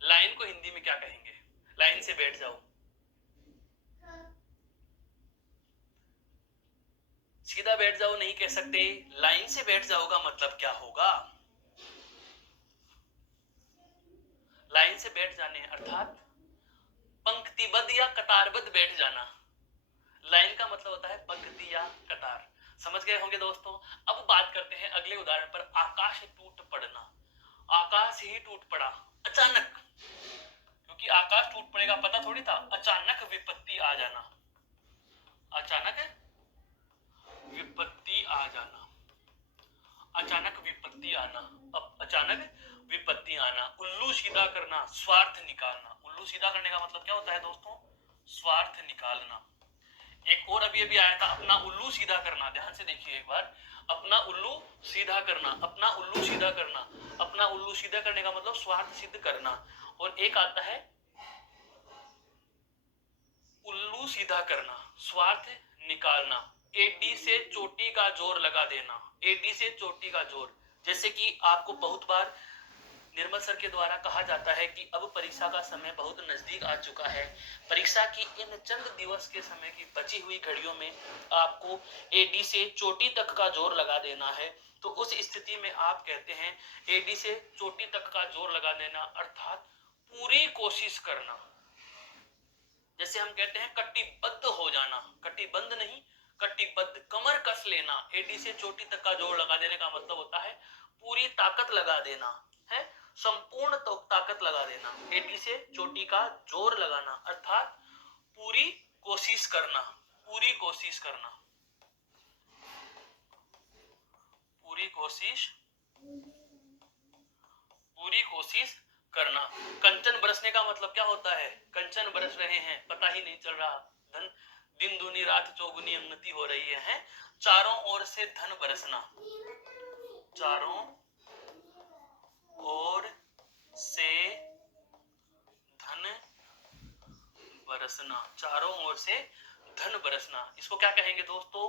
लाइन को हिंदी में क्या कहेंगे? लाइन से बैठ जाओ, सीधा बैठ जाओ नहीं कह सकते, लाइन से बैठ जाओ का मतलब क्या होगा? लाइन से बैठ जाने अर्थात पंक्तिबद्ध या कतारबद्ध बैठ जाना। लाइन का मतलब होता है पंक्ति या कतार। समझ गए होंगे दोस्तों। अब बात करते हैं अगले उदाहरण पर, आकाश टूट पड़ना। आकाश ही टूट पड़ा अचानक, क्योंकि आकाश टूट पड़ेगा पता थोड़ी था। अचानक विपत्ति आ जाना, अचानक विपत्ति आ जाना, अचानक विपत्ति आना। अब अचानक विपत्ति आना, उल्लू सीधा करना, स्वार्थ निकालना। उल्लू सीधा करने का मतलब क्या होता है दोस्तों? स्वार्थ निकालना। एक और अभी अभी आया था, अपना उल्लू सीधा करना। ध्यान से देखिए एक बार, अपना उल्लू सीधा करना, अपना उल्लू सीधा करना। अपना उल्लू सीधा करने का मतलब स्वार्थ सिद्ध करना। और एक आता है उल्लू सीधा करना, स्वार्थ निकालना। एडी से चोटी का जोर लगा देना, एडी से चोटी का जोर। जैसे कि आपको बहुत बार निर्मल सर के द्वारा कहा जाता है कि अब परीक्षा का समय बहुत नजदीक आ चुका है, परीक्षा की इन चंद दिवस के समय की बची हुई घड़ियों में आपको एडी से चोटी तक का जोर लगा देना है। तो उस स्थिति में आप कहते हैं एडी से चोटी तक का जोर लगा देना, अर्थात पूरी कोशिश करना। जैसे हम कहते हैं कटिबद्ध हो जाना, कटिबंध नहीं, कटिबद्ध, कमर कस लेना। एडी से चोटी तक का जोर लगा देने का मतलब होता है पूरी ताकत लगा देना है, संपूर्ण ताकत लगा देना। एडी से चोटी का जोर लगाना अर्थात पूरी कोशिश करना, पूरी कोशिश करना, पूरी कोशिश, पूरी कोशिश करना। कंचन बरसने का मतलब क्या होता है? कंचन बरस रहे हैं, पता ही नहीं चल रहा, धन दिन दूनी रात चौगुनी उन्नति हो रही है। चारों ओर से धन बरसना, चारों ओर से धन बरसना, चारों ओर से धन बरसना। इसको क्या कहेंगे दोस्तों?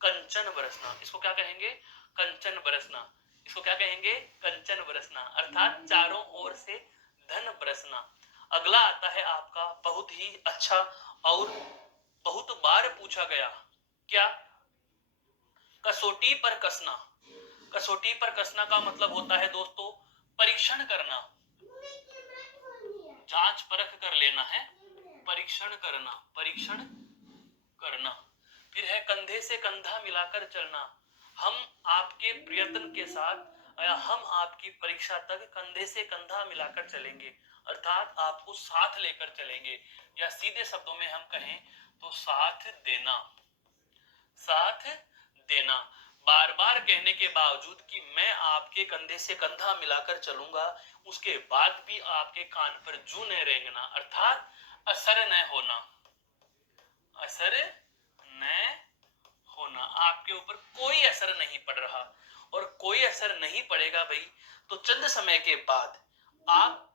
कंचन बरसना। इसको क्या कहेंगे? कंचन बरसना। इसको क्या कहेंगे? कंचन बरसना, अर्थात चारों ओर से धन बरसना। अगला आता है आपका बहुत ही अच्छा और बहुत बार पूछा गया, क्या? कसौटी पर कसना। कसौटी पर कसना का मतलब होता है दोस्तों परीक्षण करना, जांच परख कर लेना है, परीक्षण करना, परीक्षण करना। फिर है कंधे से कंधा मिलाकर चलना। हम आपके प्रयत्न के साथ या हम आपकी परीक्षा तक कंधे से कंधा मिलाकर चलेंगे, अर्थात आपको साथ लेकर चलेंगे, या सीधे शब्दों में हम कहें तो साथ देना। साथ देना, बार बार कहने के बावजूद कि मैं आपके कंधे से कंधा मिलाकर चलूंगा, उसके बाद भी आपके कान पर जू न रेंगना, अर्थात असर न होना, असर न होना, आपके ऊपर कोई असर नहीं पड़ रहा, और कोई असर नहीं पड़ेगा भाई तो चंद समय के बाद आप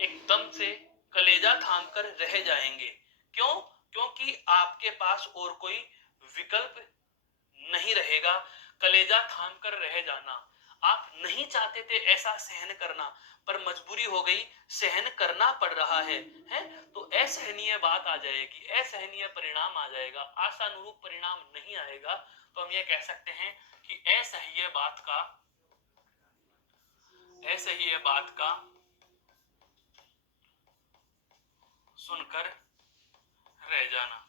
एकदम से कलेजा थाम कर रह जाएंगे। क्यों? क्योंकि आपके पास और कोई विकल्प नहीं रहेगा कलेजा थाम कर रह जाना। आप नहीं चाहते थे ऐसा सहन करना, पर मजबूरी हो गई, सहन करना पड़ रहा है, तो असहनीय बात आ जाएगी, असहनीय परिणाम आ जाएगा, आशानुरूप परिणाम नहीं आएगा, तो हम ये कह सकते हैं कि असह्य बात का सुनकर रह जाना।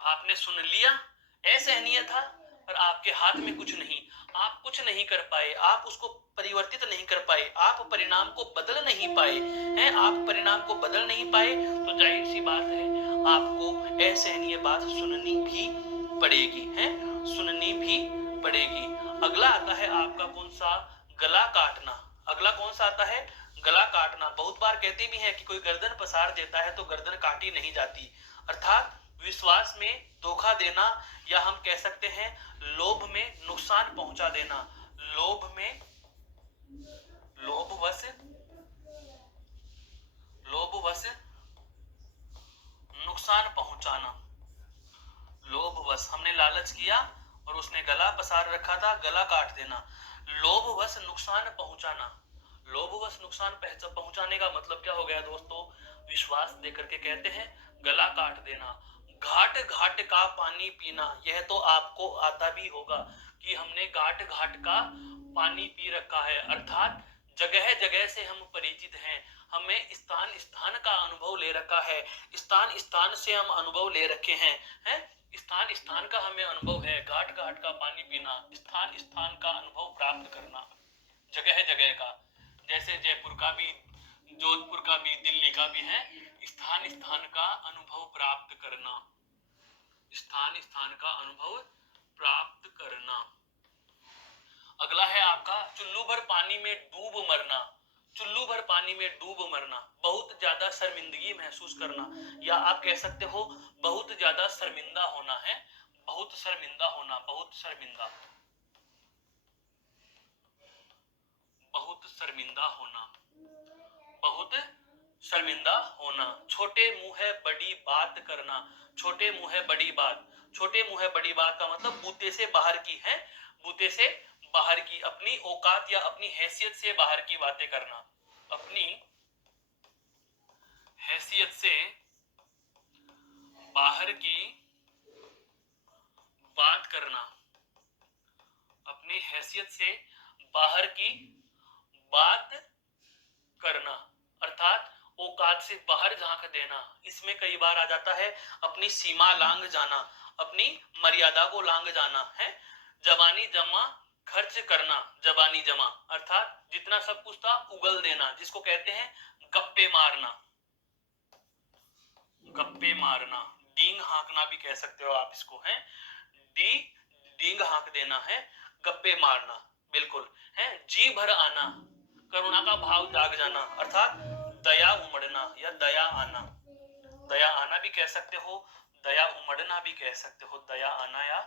आपने सुन लिया, असहनीय था, पर आपके हाथ में कुछ नहीं, आप कुछ नहीं कर पाए, आप उसको परिवर्तित नहीं कर पाए, आप परिणाम को बदल नहीं पाए हैं, आप परिणाम को बदल नहीं पाए, तो जाहिर सी बात है आपको असहनीय बात सुननी भी पड़ेगी, है सुननी भी पड़ेगी। अगला आता है आपका कौन सा? गला काटना। अगला कौन सा आता है? गला काटना। बहुत बार कहते भी हैं कि कोई गर्दन पसार देता है तो गर्दन काटी नहीं जाती, अर्थात विश्वास में धोखा देना, या हम कह सकते हैं लोभ में नुकसान पहुंचा देना, लोभवश नुकसान पहुंचाना। लोभवश हमने लालच किया और उसने गला पसार रखा था, गला काट देना। लोभवश नुकसान पहुंचाना, लोभवश नुकसान पहुंचाने का मतलब क्या हो गया दोस्तों? विश्वास देकर के कहते हैं गला काट देना। घाट घाट का पानी पीना, यह तो आपको आता भी होगा कि हमने घाट घाट का पानी पी रखा है, अर्थात जगह जगह से हम परिचित हैं, हमें स्थान स्थान का अनुभव ले रखा है, स्थान स्थान से हम अनुभव ले रखे हैं, स्थान स्थान का हमें अनुभव है। घाट घाट का पानी पीना, स्थान स्थान का अनुभव प्राप्त करना, जगह जगह का, जैसे जयपुर का भी, जोधपुर का भी, दिल्ली का भी है, स्थान स्थान का अनुभव प्राप्त करना, स्थान स्थान का अनुभव प्राप्त करना। अगला है आपका चुल्लू भर पानी में डूब मरना। चुल्लू भर पानी में डूब मरना, बहुत ज्यादा शर्मिंदगी महसूस करना, या आप कह सकते हो बहुत ज्यादा शर्मिंदा होना, है बहुत शर्मिंदा होना, बहुत शर्मिंदा, बहुत शर्मिंदा होना, बहुत शर्मिंदा होना। छोटे मुंह है बड़ी बात करना। छोटे मुंह है बड़ी बात, छोटे मुंह है बड़ी बात का मतलब बूते से बाहर की, है बूते से बाहर की, अपनी औकात या अपनी हैसियत से बाहर की बातें करना, अपनी हैसियत से बाहर की बात करना, अपनी हैसियत से बाहर की बात करना, अर्थात औकात से बाहर झांक देना। इसमें कई बार आ जाता है अपनी सीमा लांघ जाना, अपनी मर्यादा को लांघ जाना, है जबानी जमा खर्च करना, जबानी जमा अर्थात जितना सब कुछ था उगल देना, जिसको कहते हैं गप्पे मारना, गप्पे मारना, डींग हाँकना भी कह सकते हो आप इसको, है डींग हाँक देना, है गप्पे मारना, बिल्कुल, है जी भर आना, करुणा का भाव जाग जाना, अर्थात दया उमड़ना या दया आना, दया आना भी कह सकते हो, दया उमड़ना भी कह सकते हो, दया आना या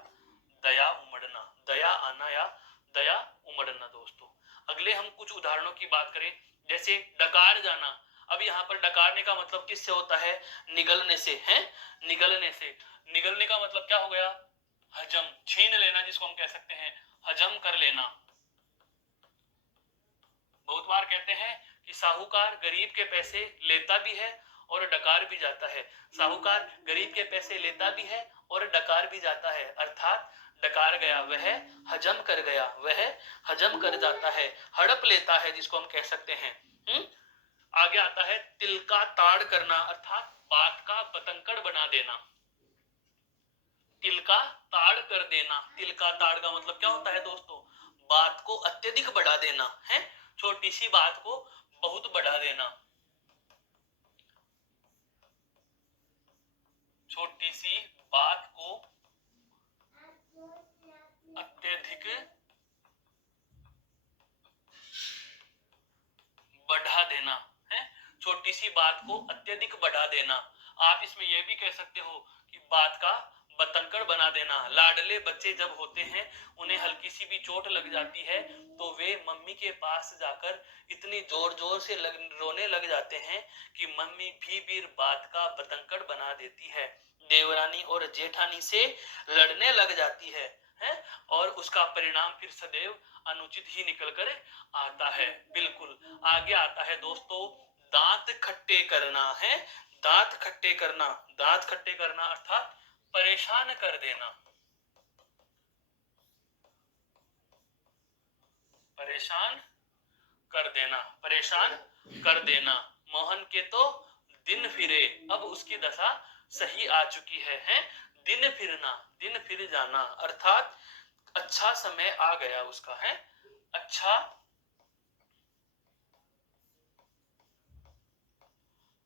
दया उमड़ना, दया आना या दया उमड़ना। दोस्तों अगले हम कुछ उदाहरणों की बात करें, जैसे डकार जाना। अब यहाँ पर डकारने का मतलब किससे होता है? निगलने से, है निगलने से। निगलने का मतलब क्या हो गया? हजम, छीन लेना, जिसको हम कह सकते हैं हजम कर लेना। बहुत बार कहते हैं कि साहूकार गरीब के पैसे लेता भी है और डकार भी जाता है। साहूकार गरीब के पैसे लेता भी है और डकार भी जाता है, अर्थात डकार गया वह हजम कर गया, वह हजम कर जाता है, हड़प लेता है, जिसको हम कह सकते हैं। आगे आता है तिल का ताड़ करना, अर्थात बात का बतंकड़ बना देना, तिल का ताड़ कर देना। तिल का ताड़ का मतलब क्या होता है दोस्तों? बात को अत्यधिक बढ़ा देना है, छोटी सी बात को बहुत बढ़ा देना। छोटी सी बात को अत्यधिक बढ़ा देना है, छोटी सी बात को अत्यधिक बढ़ा देना। आप इसमें यह भी कह सकते हो कि बात का बतंगड़ बना देना। लाडले बच्चे जब होते हैं, उन्हें हल्की सी भी चोट लग जाती है तो वे मम्मी के पास जाकर इतनी जोर जोर से रोने लग जाते हैं कि मम्मी भी बात का बतंगड़ बना देती है, देवरानी और जेठानी से लड़ने लग जाती है और उसका परिणाम फिर सदैव अनुचित ही निकल कर आता है। बिल्कुल। आगे आता है दोस्तों, दांत खट्टे करना है। दांत खट्टे करना, दांत खट्टे करना अर्थात परेशान कर देना। परेशान कर देना, परेशान कर देना। मोहन के तो दिन फिरे, अब उसकी दशा सही आ चुकी है? दिन फिरना, दिन फिर जाना अर्थात अच्छा समय आ गया उसका है, अच्छा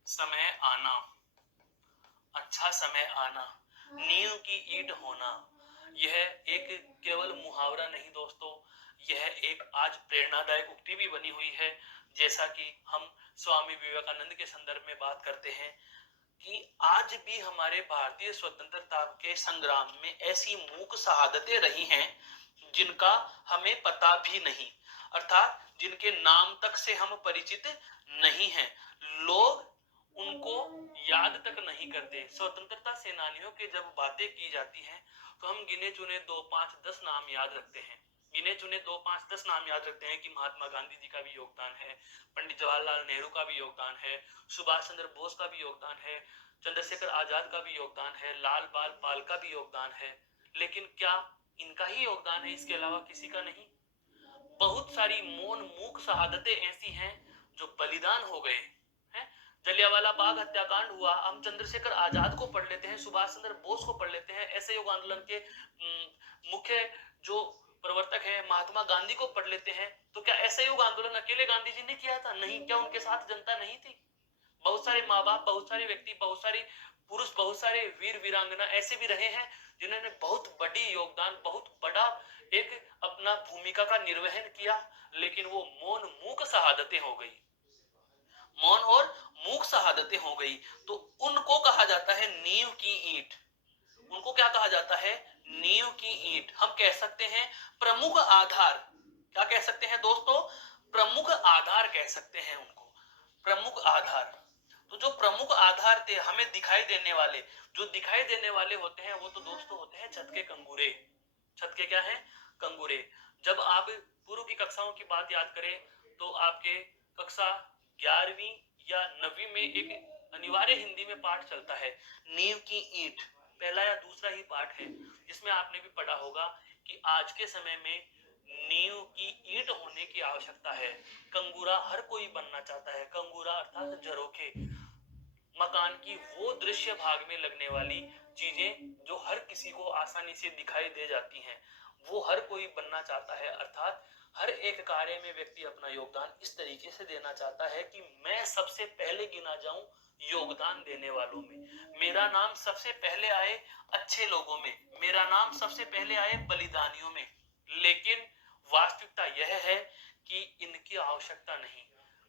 समय आना, अच्छा समय आना। नींव की ईंट होना, यह एक केवल मुहावरा नहीं दोस्तों, यह एक आज प्रेरणादायक उक्ति भी बनी हुई है। जैसा कि हम स्वामी विवेकानंद के संदर्भ में बात करते हैं कि आज भी हमारे भारतीय स्वतंत्रता के संग्राम में ऐसी मूक शहादतें रही हैं जिनका हमें पता भी नहीं, अर्थात जिनके नाम तक से हम परिचित नहीं हैं। लोग उनको याद तक नहीं करते। स्वतंत्रता सेनानियों के जब बातें की जाती हैं तो हम गिने चुने 2, 5, 10 नाम याद रखते हैं, गिने चुने 2, 5, 10 नाम याद रखते हैं कि महात्मा गांधी जी का भी योगदान है, पंडित जवाहरलाल नेहरू का भी योगदान है, सुभाष चंद्र बोस का भी योगदान है, चंद्रशेखर आजाद का भी योगदान है, लाल बाल पाल का भी योगदान है। लेकिन क्या इनका ही योगदान है, इसके अलावा किसी का नहीं? बहुत सारी मौन मूक शहादतें ऐसी हैं जो बलिदान हो गए हैं। जलियांवाला बाग हत्याकांड हुआ, हम चंद्रशेखर आजाद को पढ़ लेते हैं, सुभाष चंद्र बोस को पढ़ लेते हैं, ऐसे युग आंदोलन के मुख्य जो प्रवर्तक है महात्मा गांधी को पढ़ लेते हैं। तो क्या ऐसा युग आंदोलन अकेले गांधी जी ने किया था? नहीं। क्या उनके साथ जनता नहीं थी? बहुत सारे माँ बाप, बहुत सारे व्यक्ति, बहुत सारे पुरुष, बहुत सारे वीर वीरांगना ऐसे भी रहे हैं जिन्होंने बहुत बड़ी योगदान, बहुत बड़ा एक अपना भूमिका का निर्वहन किया, लेकिन वो मौन मूक शहादतें हो गई, मौन और मूक शहादतें हो गई। तो उनको कहा जाता है नींव की ईंट। उनको क्या कहा जाता है? नींव की ईंट। हम कह सकते हैं प्रमुख आधार। क्या कह सकते हैं दोस्तों? प्रमुख आधार कह सकते हैं उनको, प्रमुख आधार। तो जो प्रमुख आधार थे हमें दिखाई देने वाले, जो दिखाई देने वाले होते हैं वो तो दोस्तों होते हैं छत के कंगूरे। छत के क्या है? कंगूरे। जब आप पूर्व की कक्षाओं की बात याद करें तो आपके कक्षा 11वीं या 9वीं में एक अनिवार्य हिंदी में पाठ चलता है, नींव की ईंट। पहला या दूसरा ही पाठ है जिसमें आपने भी पढ़ा होगा कि आज के समय में नींव की ईंट होने की आवश्यकता है। कंगूरा हर कोई बनना चाहता है। कंगूरा अर्थात झरोखे, मकान की वो दृश्य भाग में लगने वाली चीजें जो हर किसी को आसानी से दिखाई दे जाती हैं, वो हर कोई बनना चाहता है। अर्थात हर एक कार्य में व्यक्ति अपना योगदान इस तरीके से देना चाहता है कि मैं सबसे पहले गिना जाऊं योगदान देने वालों में, मेरा नाम सबसे पहले आए अच्छे लोगों में, मेरा नाम सबसे पहले आए बलिदानियों में। लेकिन वास्तविकता यह है कि इनकी आवश्यकता नहीं।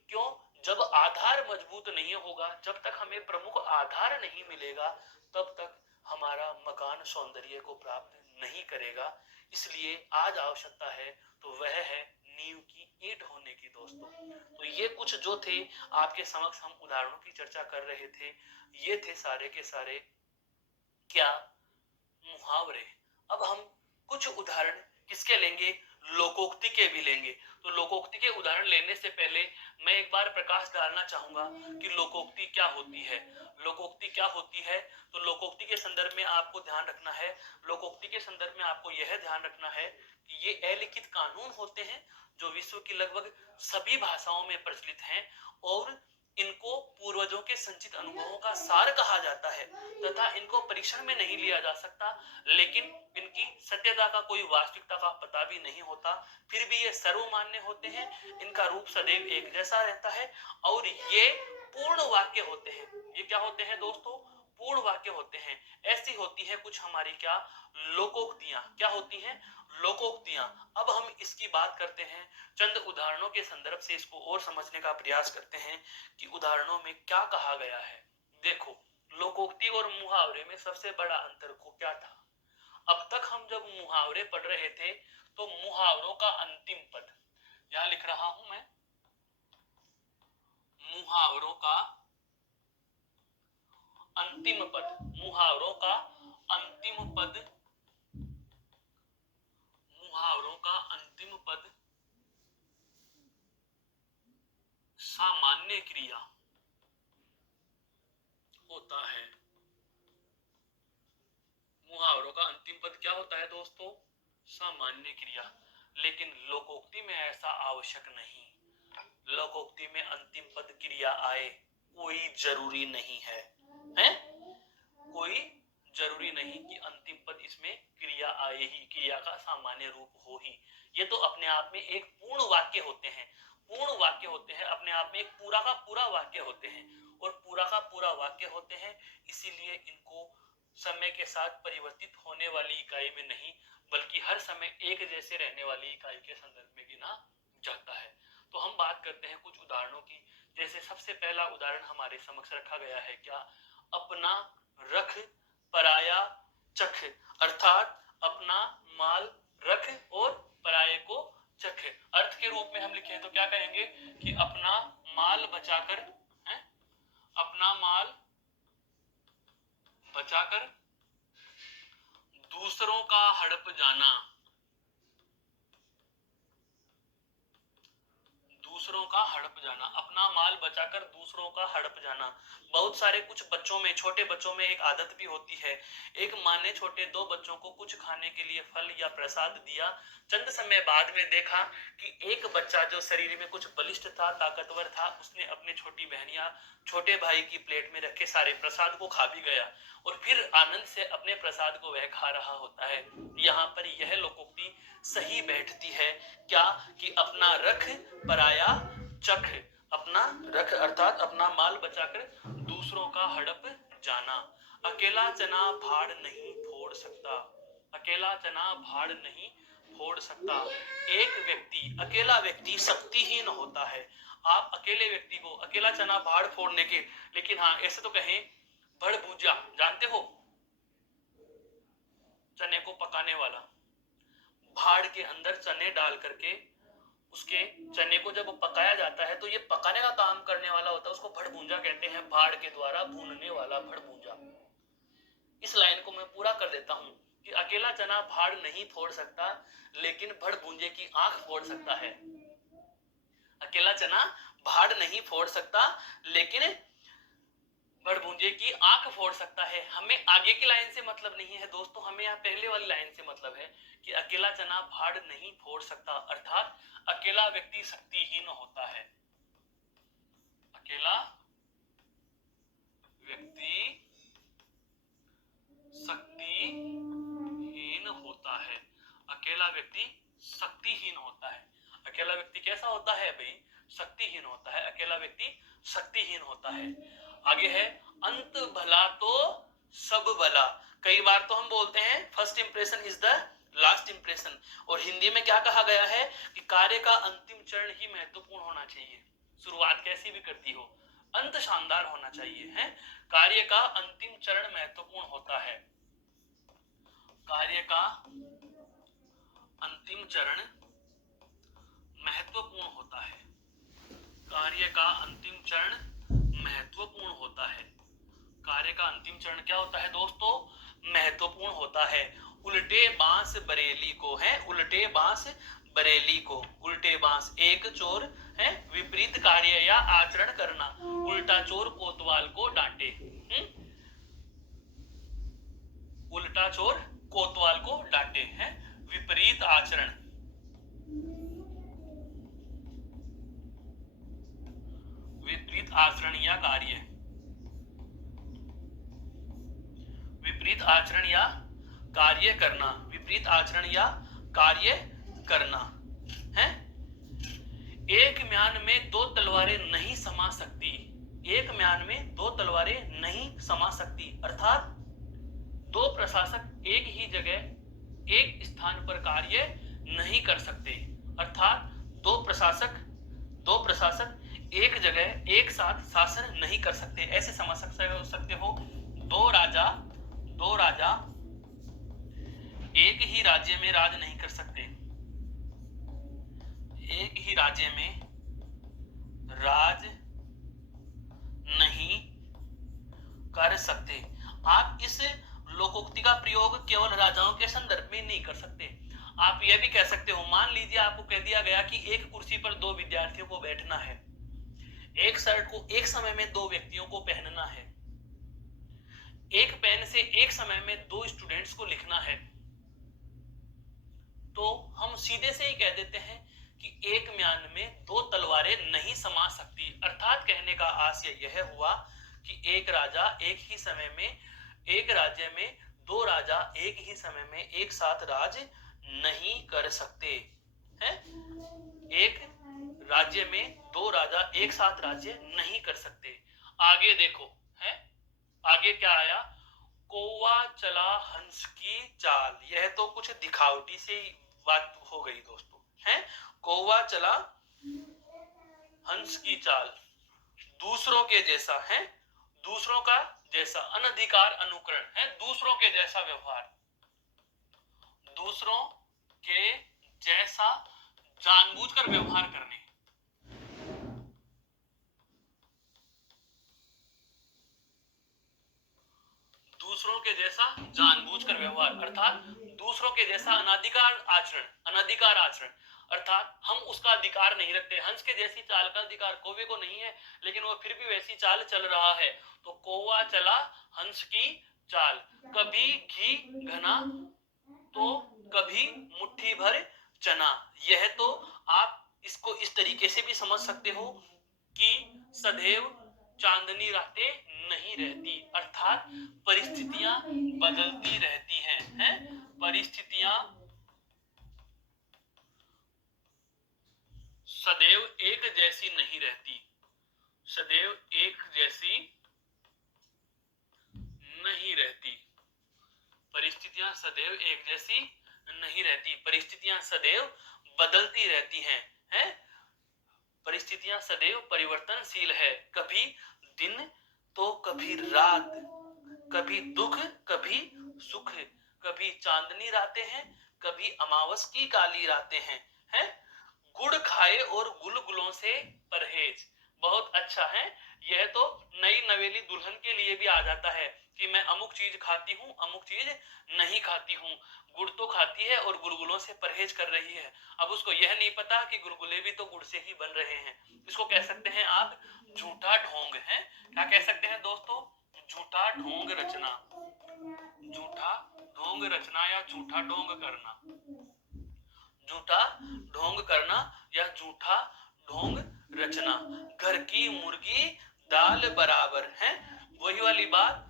क्यों? जब आधार मजबूत नहीं होगा, जब तक हमें प्रमुख आधार नहीं मिलेगा, तब तक हमारा मकान सौंदर्य को प्राप्त नहीं करेगा। इसलिए आज आवश्यकता है तो वह है नींव की ईंट होने की दोस्तों। तो ये कुछ जो थे आपके समक्ष हम उदाहरणों की चर्चा कर रहे थे, ये थे सारे के सारे क्या? मुहावरे। अब हम कुछ उदाहरण किसके लेंगे? लोकोक्ति के भी लेंगे। तो लोकोक्ति के उदाहरण लेने से पहले मैं एक बार प्रकाश डालना चाहूंगा कि लोकोक्ति क्या होती है। लोकोक्ति क्या होती है? तो लोकोक्ति के संदर्भ में आपको ध्यान रखना है, लोकोक्ति के संदर्भ में आपको यह ध्यान रखना है कि ये अलिखित कानून होते हैं जो विश्व की लगभग सभी भाषाओं में प्रचलित हैं और इनको पूर्वजों के संचित अनुभवों का सार कहा जाता है तथा इनको परीक्षण में नहीं लिया जा सकता, लेकिन इनकी सत्यता का कोई वास्तविकता का पता भी नहीं होता, फिर भी ये सर्वमान्य होते हैं। इनका रूप सदैव एक जैसा रहता है और ये पूर्ण वाक्य होते हैं। ये क्या होते हैं दोस्तों? पूर्ण वाक्य होते हैं। ऐसी होती है कुछ हमारी क्या लोकोक्तियां। क्या होती हैं? लोकोक्तियां। अब हम इसकी बात करते हैं, चंद उदाहरणों के संदर्भ से इसको और समझने का प्रयास करते हैं कि उदाहरणों में क्या कहा गया है। देखो, लोकोक्ति और मुहावरे में सबसे बड़ा अंतर को क्या था? अब तक हम जब मुहावरे पढ़ रहे थे तो मुहावरों का अंतिम पद, यहां लिख रहा हूं मैं, मुहावरों का अंतिम पद, मुहावरों का अंतिम पद, मुहावरों का अंतिम पद सामान्य क्रिया होता है। मुहावरों का अंतिम पद क्या होता है दोस्तों? सामान्य क्रिया। लेकिन लोकोक्ति में ऐसा आवश्यक नहीं। लोकोक्ति में अंतिम पद क्रिया आए कोई जरूरी नहीं है, हैं? कोई जरूरी नहीं कि अंतिम पद इसमें क्रिया आए ही, क्रिया का सामान्य रूप हो ही। ये तो अपने आप में एक पूर्ण वाक्य होते हैं, पूर्ण वाक्य होते हैं, अपने आप में एक पूरा का पूरा वाक्य होते हैं और पूरा का पूरा वाक्य होते हैं, इसीलिए इनको समय के साथ परिवर्तित होने वाली इकाई में नहीं बल्कि हर समय एक जैसे रहने वाली इकाई के संदर्भ में गिना जाता है। तो हम बात करते हैं कुछ उदाहरणों की। जैसे सबसे पहला उदाहरण हमारे समक्ष रखा गया है, क्या? अपना रख पराया चख, अर्थात अपना माल रख और पराये को चख। अर्थ के रूप में हम लिखें तो क्या कहेंगे कि अपना माल बचाकर, अपना माल बचाकर दूसरों का हड़प जाना, दूसरों का हड़प जाना, अपना माल बचाकर दूसरों का हड़प जाना। बहुत सारे कुछ बच्चों में, छोटे बच्चों में एक आदत भी होती है। एक माँ ने छोटे दो बच्चों को कुछ खाने के लिए फल या प्रसाद दिया। चंद समय बाद में देखा कि एक बच्चा जो शरीर में कुछ बलिष्ठ था, ताकतवर था, उसने अपने छोटी बहन या छोटे भाई की प्लेट में रखे सारे प्रसाद को खा भी गया और फिर आनंद से अपने प्रसाद को वह खा रहा होता है। यहाँ पर यह लोकोक्ति सही बैठती है, क्या? कि अपना रख पराया चख, अपना रख अर्थात अपना माल बचाकर दूसरों का हड़प जाना। अकेला चना भाड़ नहीं फोड़ सकता, अकेला चना भाड़ नहीं फोड़ सकता। एक व्यक्ति, अकेला व्यक्ति शक्तिहीन होता है। आप अकेले व्यक्ति को, अकेला चना भाड़ फोड़ने के, लेकिन हाँ ऐसे तो कहें भड़भूजा, जानते हो चने को पकाने वाला, भाड़ के अंदर चने डाल करके उसके चने को जब पकाया जाता है तो ये पकाने का काम करने वाला होता है, उसको भड़भूंजा कहते हैं, भाड़ के द्वारा भूनने वाला भड़भूंजा। इस लाइन को मैं पूरा कर देता हूं कि अकेला चना भाड़ नहीं फोड़ सकता लेकिन भड़भूंजे की आंख फोड़ सकता है। अकेला चना भाड़ नहीं फोड़ सकता लेकिन भड़भूंजे की आंख फोड़ सकता है। हमें आगे की लाइन से मतलब नहीं है दोस्तों, हमें यहाँ पहले वाली लाइन से मतलब है कि अकेला चना भाड़ नहीं फोड़ सकता, अर्थात अकेला व्यक्ति शक्तिहीन होता है। अकेला व्यक्ति शक्तिहीन होता है, अकेला व्यक्ति शक्तिहीन होता है। अकेला व्यक्ति कैसा होता है भाई? शक्तिहीन होता है, अकेला व्यक्ति शक्तिहीन होता है। आगे है अंत भला तो सब भला। कई बार तो हम बोलते हैं first impression is the last impression, और हिंदी में क्या कहा गया है कि कार्य का अंतिम चरण ही महत्वपूर्ण होना चाहिए। शुरुआत कैसी भी करती हो, अंत शानदार होना चाहिए, है? कार्य का अंतिम चरण महत्वपूर्ण होता है, कार्य का अंतिम चरण महत्वपूर्ण होता है, कार्य का अंतिम चरण महत्वपूर्ण होता है। कार्य का अंतिम चरण क्या होता है दोस्तों? महत्वपूर्ण होता है। उल्टे बांस बरेली को, है? उल्टे बांस बरेली को, उल्टे बांस एक चोर है, विपरीत कार्य या आचरण करना। उल्टा चोर कोतवाल को डांटे, उल्टा चोर कोतवाल को डांटे, है? विपरीत आचरण, विपरीत आचरण या कार्य, विपरीत आचरण या कार्य करना, विपरीत आचरण या कार्य करना है। एक म्यान में दो तलवारें नहीं समा सकती, एक म्यान में दो तलवारें नहीं समा सकती, अर्थात दो प्रशासक एक ही जगह एक स्थान पर कार्य नहीं कर सकते, अर्थात दो प्रशासक एक जगह एक साथ शासन नहीं कर सकते। ऐसे समझ सकते हो, दो राजा एक ही राज्य में राज नहीं कर सकते, एक ही राज्य में राज नहीं कर सकते। आप इस लोकोक्ति का प्रयोग केवल राजाओं के संदर्भ में नहीं कर सकते। आप यह भी कह सकते हो, मान लीजिए आपको कह दिया गया कि एक कुर्सी पर दो विद्यार्थियों को बैठना है, एक शर्ट को एक समय में दो व्यक्तियों को पहनना है, एक पेन से एक समय में दो स्टूडेंट्स को लिखना है, तो हम सीधे से ही कह देते हैं कि एक म्यान में दो तलवारें नहीं समा सकती। अर्थात कहने का आशय यह हुआ कि एक राजा एक ही समय में, एक राज्य में दो राजा एक ही समय में एक साथ राज नहीं कर सकते हैं। एक राज्य में दो राजा एक साथ राज्य नहीं कर सकते। आगे देखो है, आगे क्या आया, कौवा चला हंस की चाल। यह तो कुछ दिखावटी से बात हो गई दोस्तों, है कौवा चला हंस की चाल, दूसरों के जैसा है, दूसरों का जैसा, अनधिकार अनुकरण है, दूसरों के जैसा व्यवहार, दूसरों के जैसा जानबूझकर व्यवहार करने, दूसरों के जैसा जानबूझकर व्यवहार, अर्थात दूसरों के जैसा अनाधिकार आचरण, अर्थात हम उसका अधिकार नहीं रखते। हंस के जैसी चाल का अधिकार कौवे को नहीं है, लेकिन वो फिर भी वैसी चाल चल रहा है। तो कौवा चला हंस की चाल, कभी घी घना तो कभी मुट्ठी भर चना। यह तो आप इसको इस तरीके से भी समझ सकते हो कि सदैव चांदनी रातें नहीं रहती, अर्थात परिस्थितियां बदलती रहती हैं, परिस्थितियां सदैव एक जैसी नहीं रहती, सदैव एक जैसी नहीं रहती, परिस्थितियां सदैव एक जैसी नहीं रहती, परिस्थितियां सदैव बदलती रहती हैं, परिस्थितियां सदैव परिवर्तनशील है, कभी दिन तो कभी रात, कभी दुख कभी सुख, कभी चांदनी रातें हैं, कभी अमावस की काली रातें हैं। गुड़ खाए और गुलगुलों से परहेज, बहुत अच्छा है। यह तो नई नवेली दुल्हन के लिए भी आ जाता है कि मैं अमुक चीज खाती हूँ, अमुक चीज नहीं खाती हूँ। गुड़ तो खाती है और गुलगुलों से परहेज कर रही है। अब उसको यह नहीं पता कि गुलगुले भी तो गुड़ से ही बन रहे हैं। इसको कह सकते हैं आप झूठा ढोंग है। क्या कह सकते हैं दोस्तों, झूठा ढोंग रचना, झूठा ढोंग रचना या झूठा ढोंग करना, झूठा ढोंग करना या झूठा ढोंग रचना। घर की मुर्गी दाल बराबर है, वही वाली बात,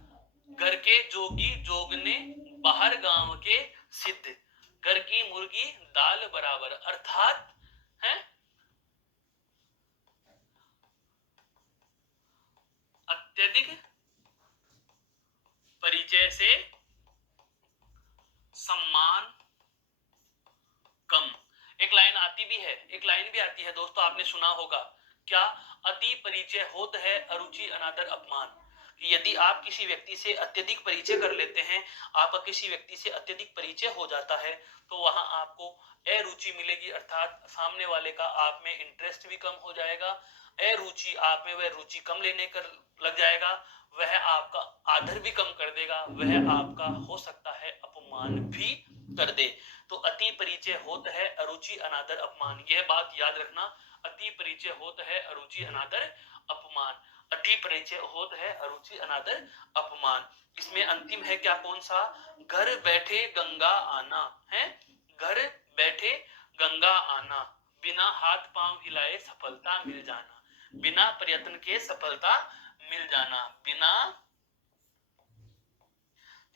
घर के जोगी जोगने बाहर गांव के सिद्ध, घर की मुर्गी दाल बराबर, अर्थात है अत्यधिक परिचय से सम्मान कम। एक लाइन आती भी है, एक लाइन भी आती है दोस्तों, आपने सुना होगा, क्या अति परिचय होत है अरुचि अनादर अपमान। यदि आप किसी व्यक्ति से अत्यधिक परिचय कर लेते हैं, आपका किसी व्यक्ति से अत्यधिक परिचय हो जाता है, तो वहां आपको अरुचि मिलेगी, अर्थात सामने वाले का आप में इंटरेस्ट भी कम हो जाएगा, अरुचि आप में वह रुचि कम लेने कर लग जाएगा, वह आपका आदर भी कम कर देगा, वह आपका हो सकता है अपमान भी कर दे। तो अति परिचय होता है अरुचि अनादर अपमान, यह बात याद रखना, अति परिचय होता है अरुचि अनादर अपमान, अति परिचय होता है अरुचि अनादर अपमान। इसमें अंतिम है क्या, कौन सा, घर बैठे गंगा आना है, घर बैठे गंगा आना, बिना हाथ पांव हिलाए सफलता मिल जाना। बिना प्रयत्न के सफलता मिल जाना, बिना,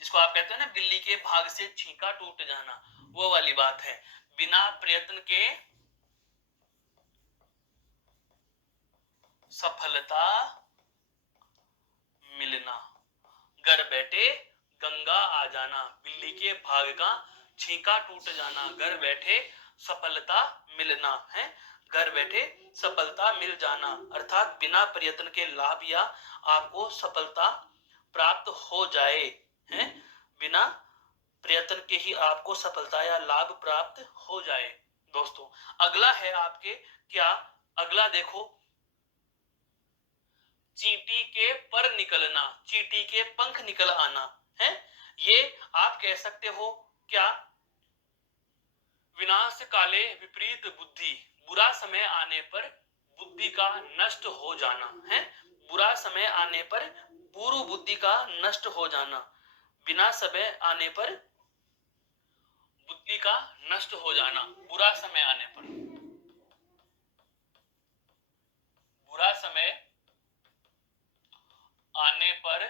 जिसको आप कहते हो ना बिल्ली के भाग से छींका टूट जाना, वो वाली बात है। बिना प्रयत्न के सफलता मिलना, घर बैठे गंगा आ जाना, बिल्ली के भाग का छींका टूट जाना, घर बैठे सफलता मिलना है, घर बैठे सफलता मिल जाना, अर्थात बिना प्रयत्न के लाभ या आपको सफलता प्राप्त हो जाए, है, बिना प्रयत्न के ही आपको सफलता या लाभ प्राप्त हो जाए। दोस्तों अगला है आपके क्या, अगला देखो, चींटी के पर निकलना, चींटी के पंख निकल आना है, ये आप कह सकते हो क्या, विनाश काले विपरीत बुद्धि, बुरा समय आने पर बुद्धि का नष्ट हो जाना है, बुरा समय आने पर पूर्व बुद्धि का नष्ट हो जाना, बिना समय आने पर बुद्धि का नष्ट हो जाना, बुरा समय आने पर, बुरा समय आने पर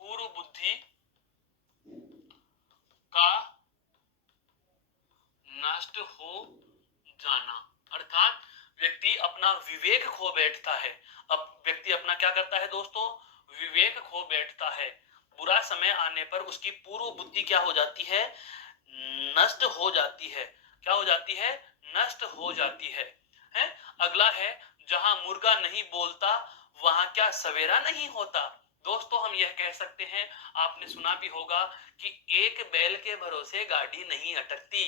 पूर्व बुद्धि का नष्ट हो जाना, अर्थात व्यक्ति अपना विवेक खो बैठता है। अब व्यक्ति अपना क्या करता है दोस्तों, विवेक खो बैठता है, बुरा समय आने पर उसकी पूर्व बुद्धि क्या हो जाती है, नष्ट हो जाती है, क्या हो जाती है, नष्ट हो जाती है? अगला है, जहां मुर्गा नहीं बोलता वहां क्या सवेरा नहीं होता। दोस्तों हम यह कह सकते हैं, आपने सुना भी होगा कि एक बैल के भरोसे गाड़ी नहीं अटकती,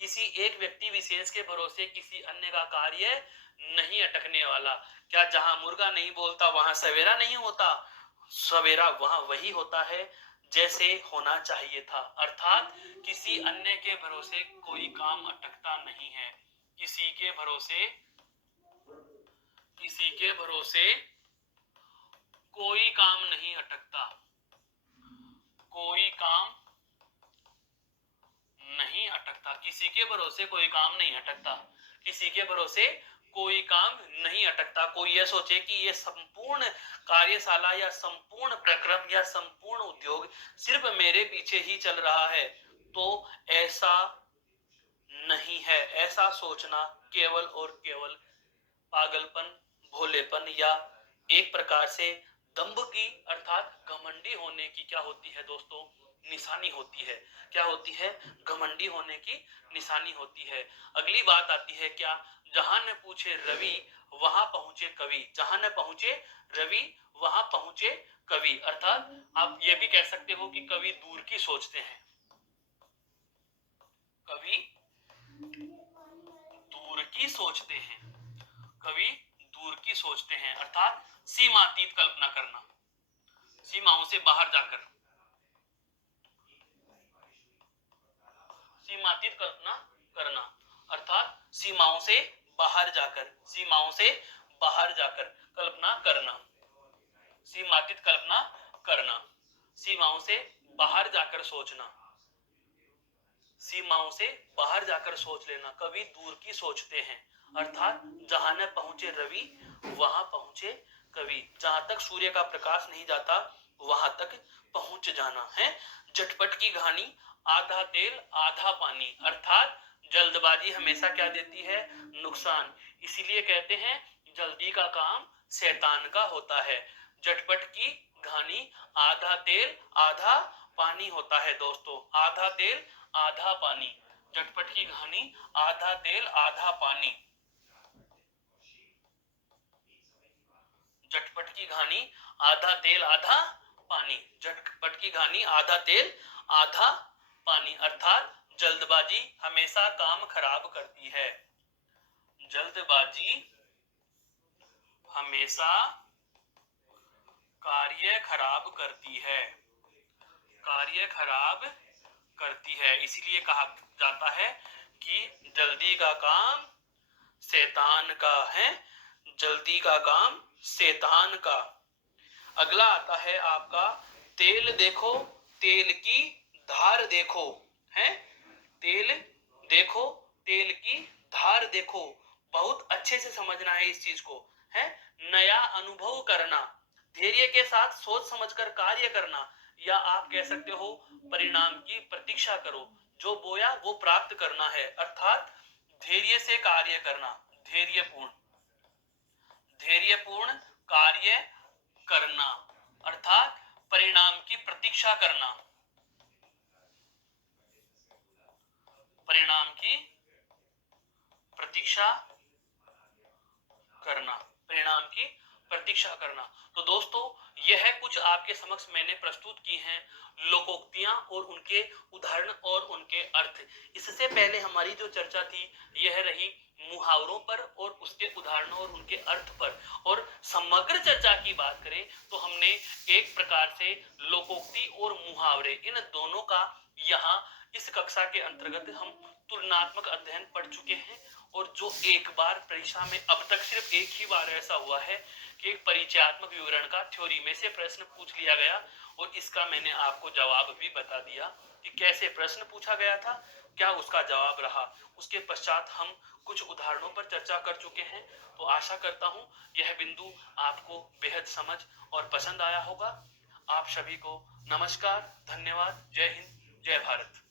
किसी एक व्यक्ति विशेष के भरोसे किसी अन्य का कार्य नहीं अटकने वाला। क्या जहां मुर्गा नहीं बोलता वहां सवेरा नहीं होता, सवेरा वहां वही होता है जैसे होना चाहिए था, अर्थात किसी अन्य के भरोसे कोई काम अटकता नहीं है, किसी के भरोसे, किसी के भरोसे कोई काम नहीं अटकता, कोई काम नहीं अटकता, किसी के भरोसे कोई काम नहीं अटकता, किसी के भरोसे कोई काम नहीं अटकता। कोई यह सोचे कि यह संपूर्ण कार्यशाला या संपूर्ण प्रक्रम या संपूर्ण उद्योग सिर्फ मेरे पीछे ही चल रहा है, तो ऐसा नहीं है। ऐसा सोचना केवल और केवल पागलपन, भोलेपन या एक प्रकार से दंभ की अर्थात घमंडी होने की क्या होती है दोस्तों, निशानी होती है। क्या होती है, घमंडी होने की निशानी होती है। अगली बात आती है क्या, जहां न पूछे रवि वहां पहुंचे कवि, जहां न पहुंचे रवि वहां पहुंचे कवि, अर्थात आप ये भी कह सकते हो कि कवि दूर की सोचते हैं, कवि दूर की सोचते हैं, कवि दूर की सोचते हैं, अर्थात सीमातीत कल्पना करना, सीमाओं से बाहर जाकर, सीमातीत कल्पना करना, अर्थात सीमाओं से बाहर जाकर, सीमाओं से बाहर जाकर कल्पना करना, सीमातीत कल्पना करना, सीमाओं से बाहर जाकर सोचना, सीमाओं से बाहर जाकर सोच लेना, कवि दूर की सोचते हैं, अर्थात जहां न पहुंचे रवि वहां पहुंचे कवि, जहां तक सूर्य का प्रकाश नहीं जाता वहां तक पहुंच जाना है। झटपट की कहानी आधा तेल आधा पानी, अर्थात जल्दबाजी हमेशा क्या देती है, नुकसान, इसीलिए कहते हैं जल्दी का काम शैतान का होता है। झटपट की कहानी आधा तेल आधा पानी होता है दोस्तों, आधा तेल आधा पानी, झटपट की कहानी आधा तेल आधा पानी, झटपट की कहानी आधा तेल आधा पानी, झटपट की कहानी आधा तेल आधा पानी, अर्थात जल्दबाजी हमेशा काम खराब करती है, जल्दबाजी हमेशा कार्य खराब करती है, कार्य खराब करती है, इसलिए कहा जाता है कि जल्दी का काम शैतान का है, जल्दी का काम शैतान का। अगला आता है आपका, तेल देखो तेल की धार देखो, है, तेल देखो तेल की धार देखो, बहुत अच्छे से समझना है इस चीज को, है। नया अनुभव करना, धैर्य के साथ सोच समझकर कार्य करना, या आप कह सकते हो परिणाम की प्रतीक्षा करो। जो बोया वो प्राप्त करना है, अर्थात धैर्य से कार्य करना, धैर्यपूर्ण, धैर्यपूर्ण कार्य करना, अर्थात परिणाम की प्रतीक्षा करना, परिणाम की प्रतीक्षा करना, परिणाम की प्रतीक्षा करना। तो दोस्तों, यह कुछ आपके समक्ष मैंने प्रस्तुत की हैं लोकोक्तियां और उनके उदाहरण और उनके अर्थ। इससे पहले हमारी जो चर्चा थी यह रही मुहावरों पर और उसके उदाहरणों और उनके अर्थ पर। और समग्र चर्चा की बात करें तो हमने एक प्रकार से लोकोक्ति और मुहावरे, इन दोनों का यहाँ इस कक्षा के अंतर्गत हम तुलनात्मक अध्ययन पढ़ चुके हैं। और जो एक बार परीक्षा में अब तक सिर्फ एक ही बार ऐसा हुआ है कि एक परिचयात्मक विवरण का थ्योरी में से प्रश्न पूछ लिया गया, और इसका मैंने आपको जवाब भी बता दिया कि कैसे प्रश्न पूछा गया था, क्या उसका जवाब रहा। उसके पश्चात हम कुछ उदाहरणों पर चर्चा कर चुके हैं। तो आशा करता हूं यह बिंदु आपको बेहद समझ और पसंद आया होगा। आप सभी को नमस्कार, धन्यवाद, जय हिंद, जय भारत।